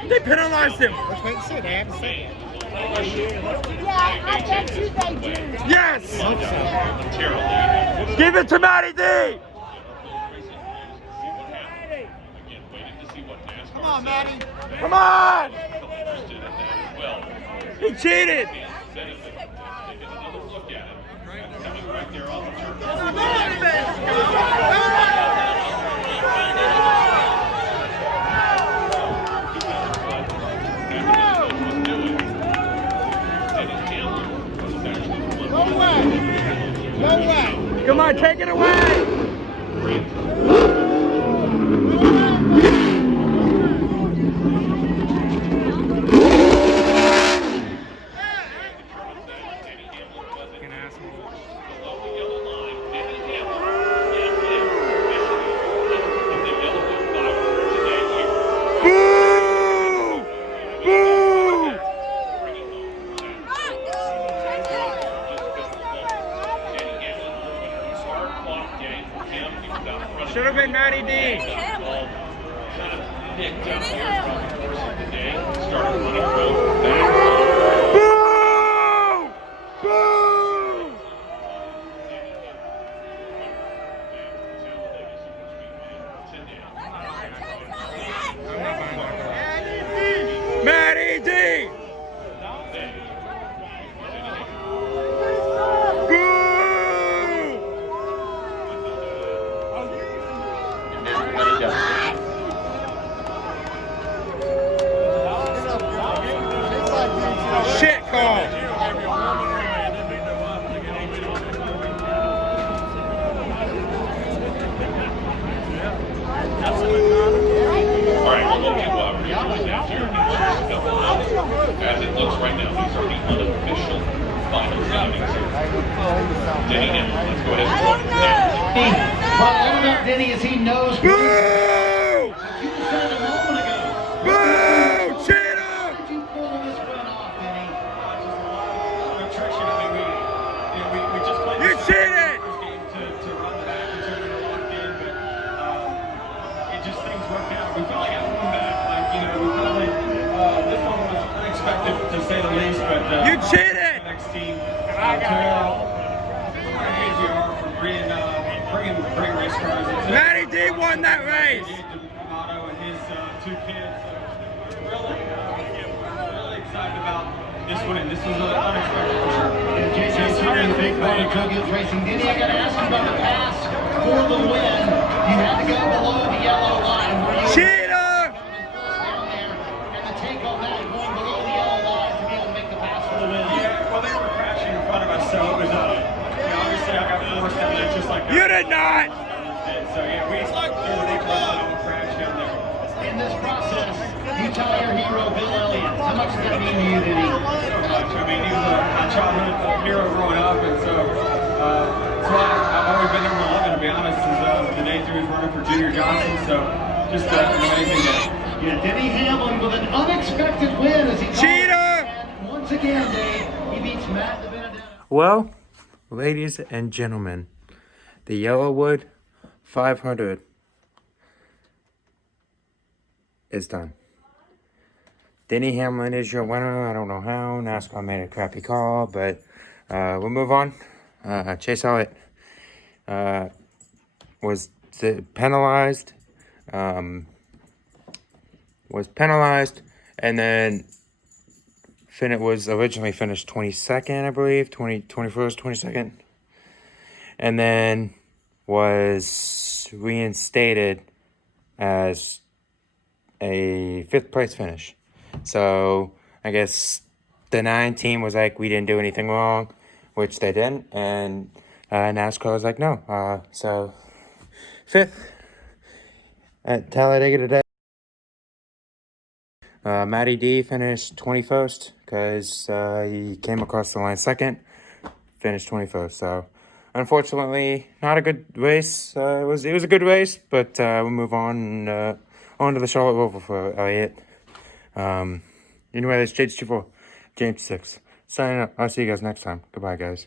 They penalized him. Let's wait and see. They haven't seen it. I bet you they do. Yes! Give it to Matty D! Come on, Matty. Come on! He cheated! No way. Come on, take it away! Should have been Matty D. Matty D! Shit call! As it looks right now, these are the unofficial final standings. Denny Hamlin, let's go ahead and vote. What about Denny is he knows. Boo! You said a moment ago. Boo! Cheater! How did you pull this run off, Denny? We just played You cheated! game to run the back until we were locked in, but it just things worked out. We finally got one back. We finally, this one was unexpected to say the least, but You cheated! the next team, Terrell, AGR for bringing race cars. Matty D won that race! Otto and his two kids. Really excited about this one, and this was unexpected for sure. And Jason Turner, the big part of Cogies Racing. Denny, I got to ask you about the pass for the win. You had to go below the yellow line. Were you Cheater! down there? And the take on that, going below the yellow line to be able to make the pass for the win. Yeah, well, they were crashing in front of us, so it was, obviously I got forced down there just like that. You did not! So, yeah, we threw the big crash down there. In this process, you tell your hero, Bill Elliott. How much does that mean to you, Denny? So much. I mean, he was a childhood hero growing up, and so I've always been number 11, to be honest, since the day he was running for Junior Johnson, so just an amazing day. Yeah, Denny Hamlin with an unexpected win as he Cheater! And once again, Dave, he beats Matt DiBenedetto. Well, ladies and gentlemen, the YellaWood 500 is done. Denny Hamlin is your winner. I don't know how. NASCAR made a crappy call, but we'll move on. Chase Elliott was penalized. And then Finnett was originally finished 22nd, I believe, 21st, 22nd, and then was reinstated as a 5th place finish. So I guess the 9 team was like, we didn't do anything wrong, which they didn't, and NASCAR was like, no. So 5th at Talladega today. Matty D finished 21st because he came across the line 2nd, finished 21st. So unfortunately, not a good race. It was a good race, but we'll move on on to the Charlotte Roval for Elliott. Anyway, this is James 24, James 6. Signing up. I'll see you guys next time. Goodbye, guys.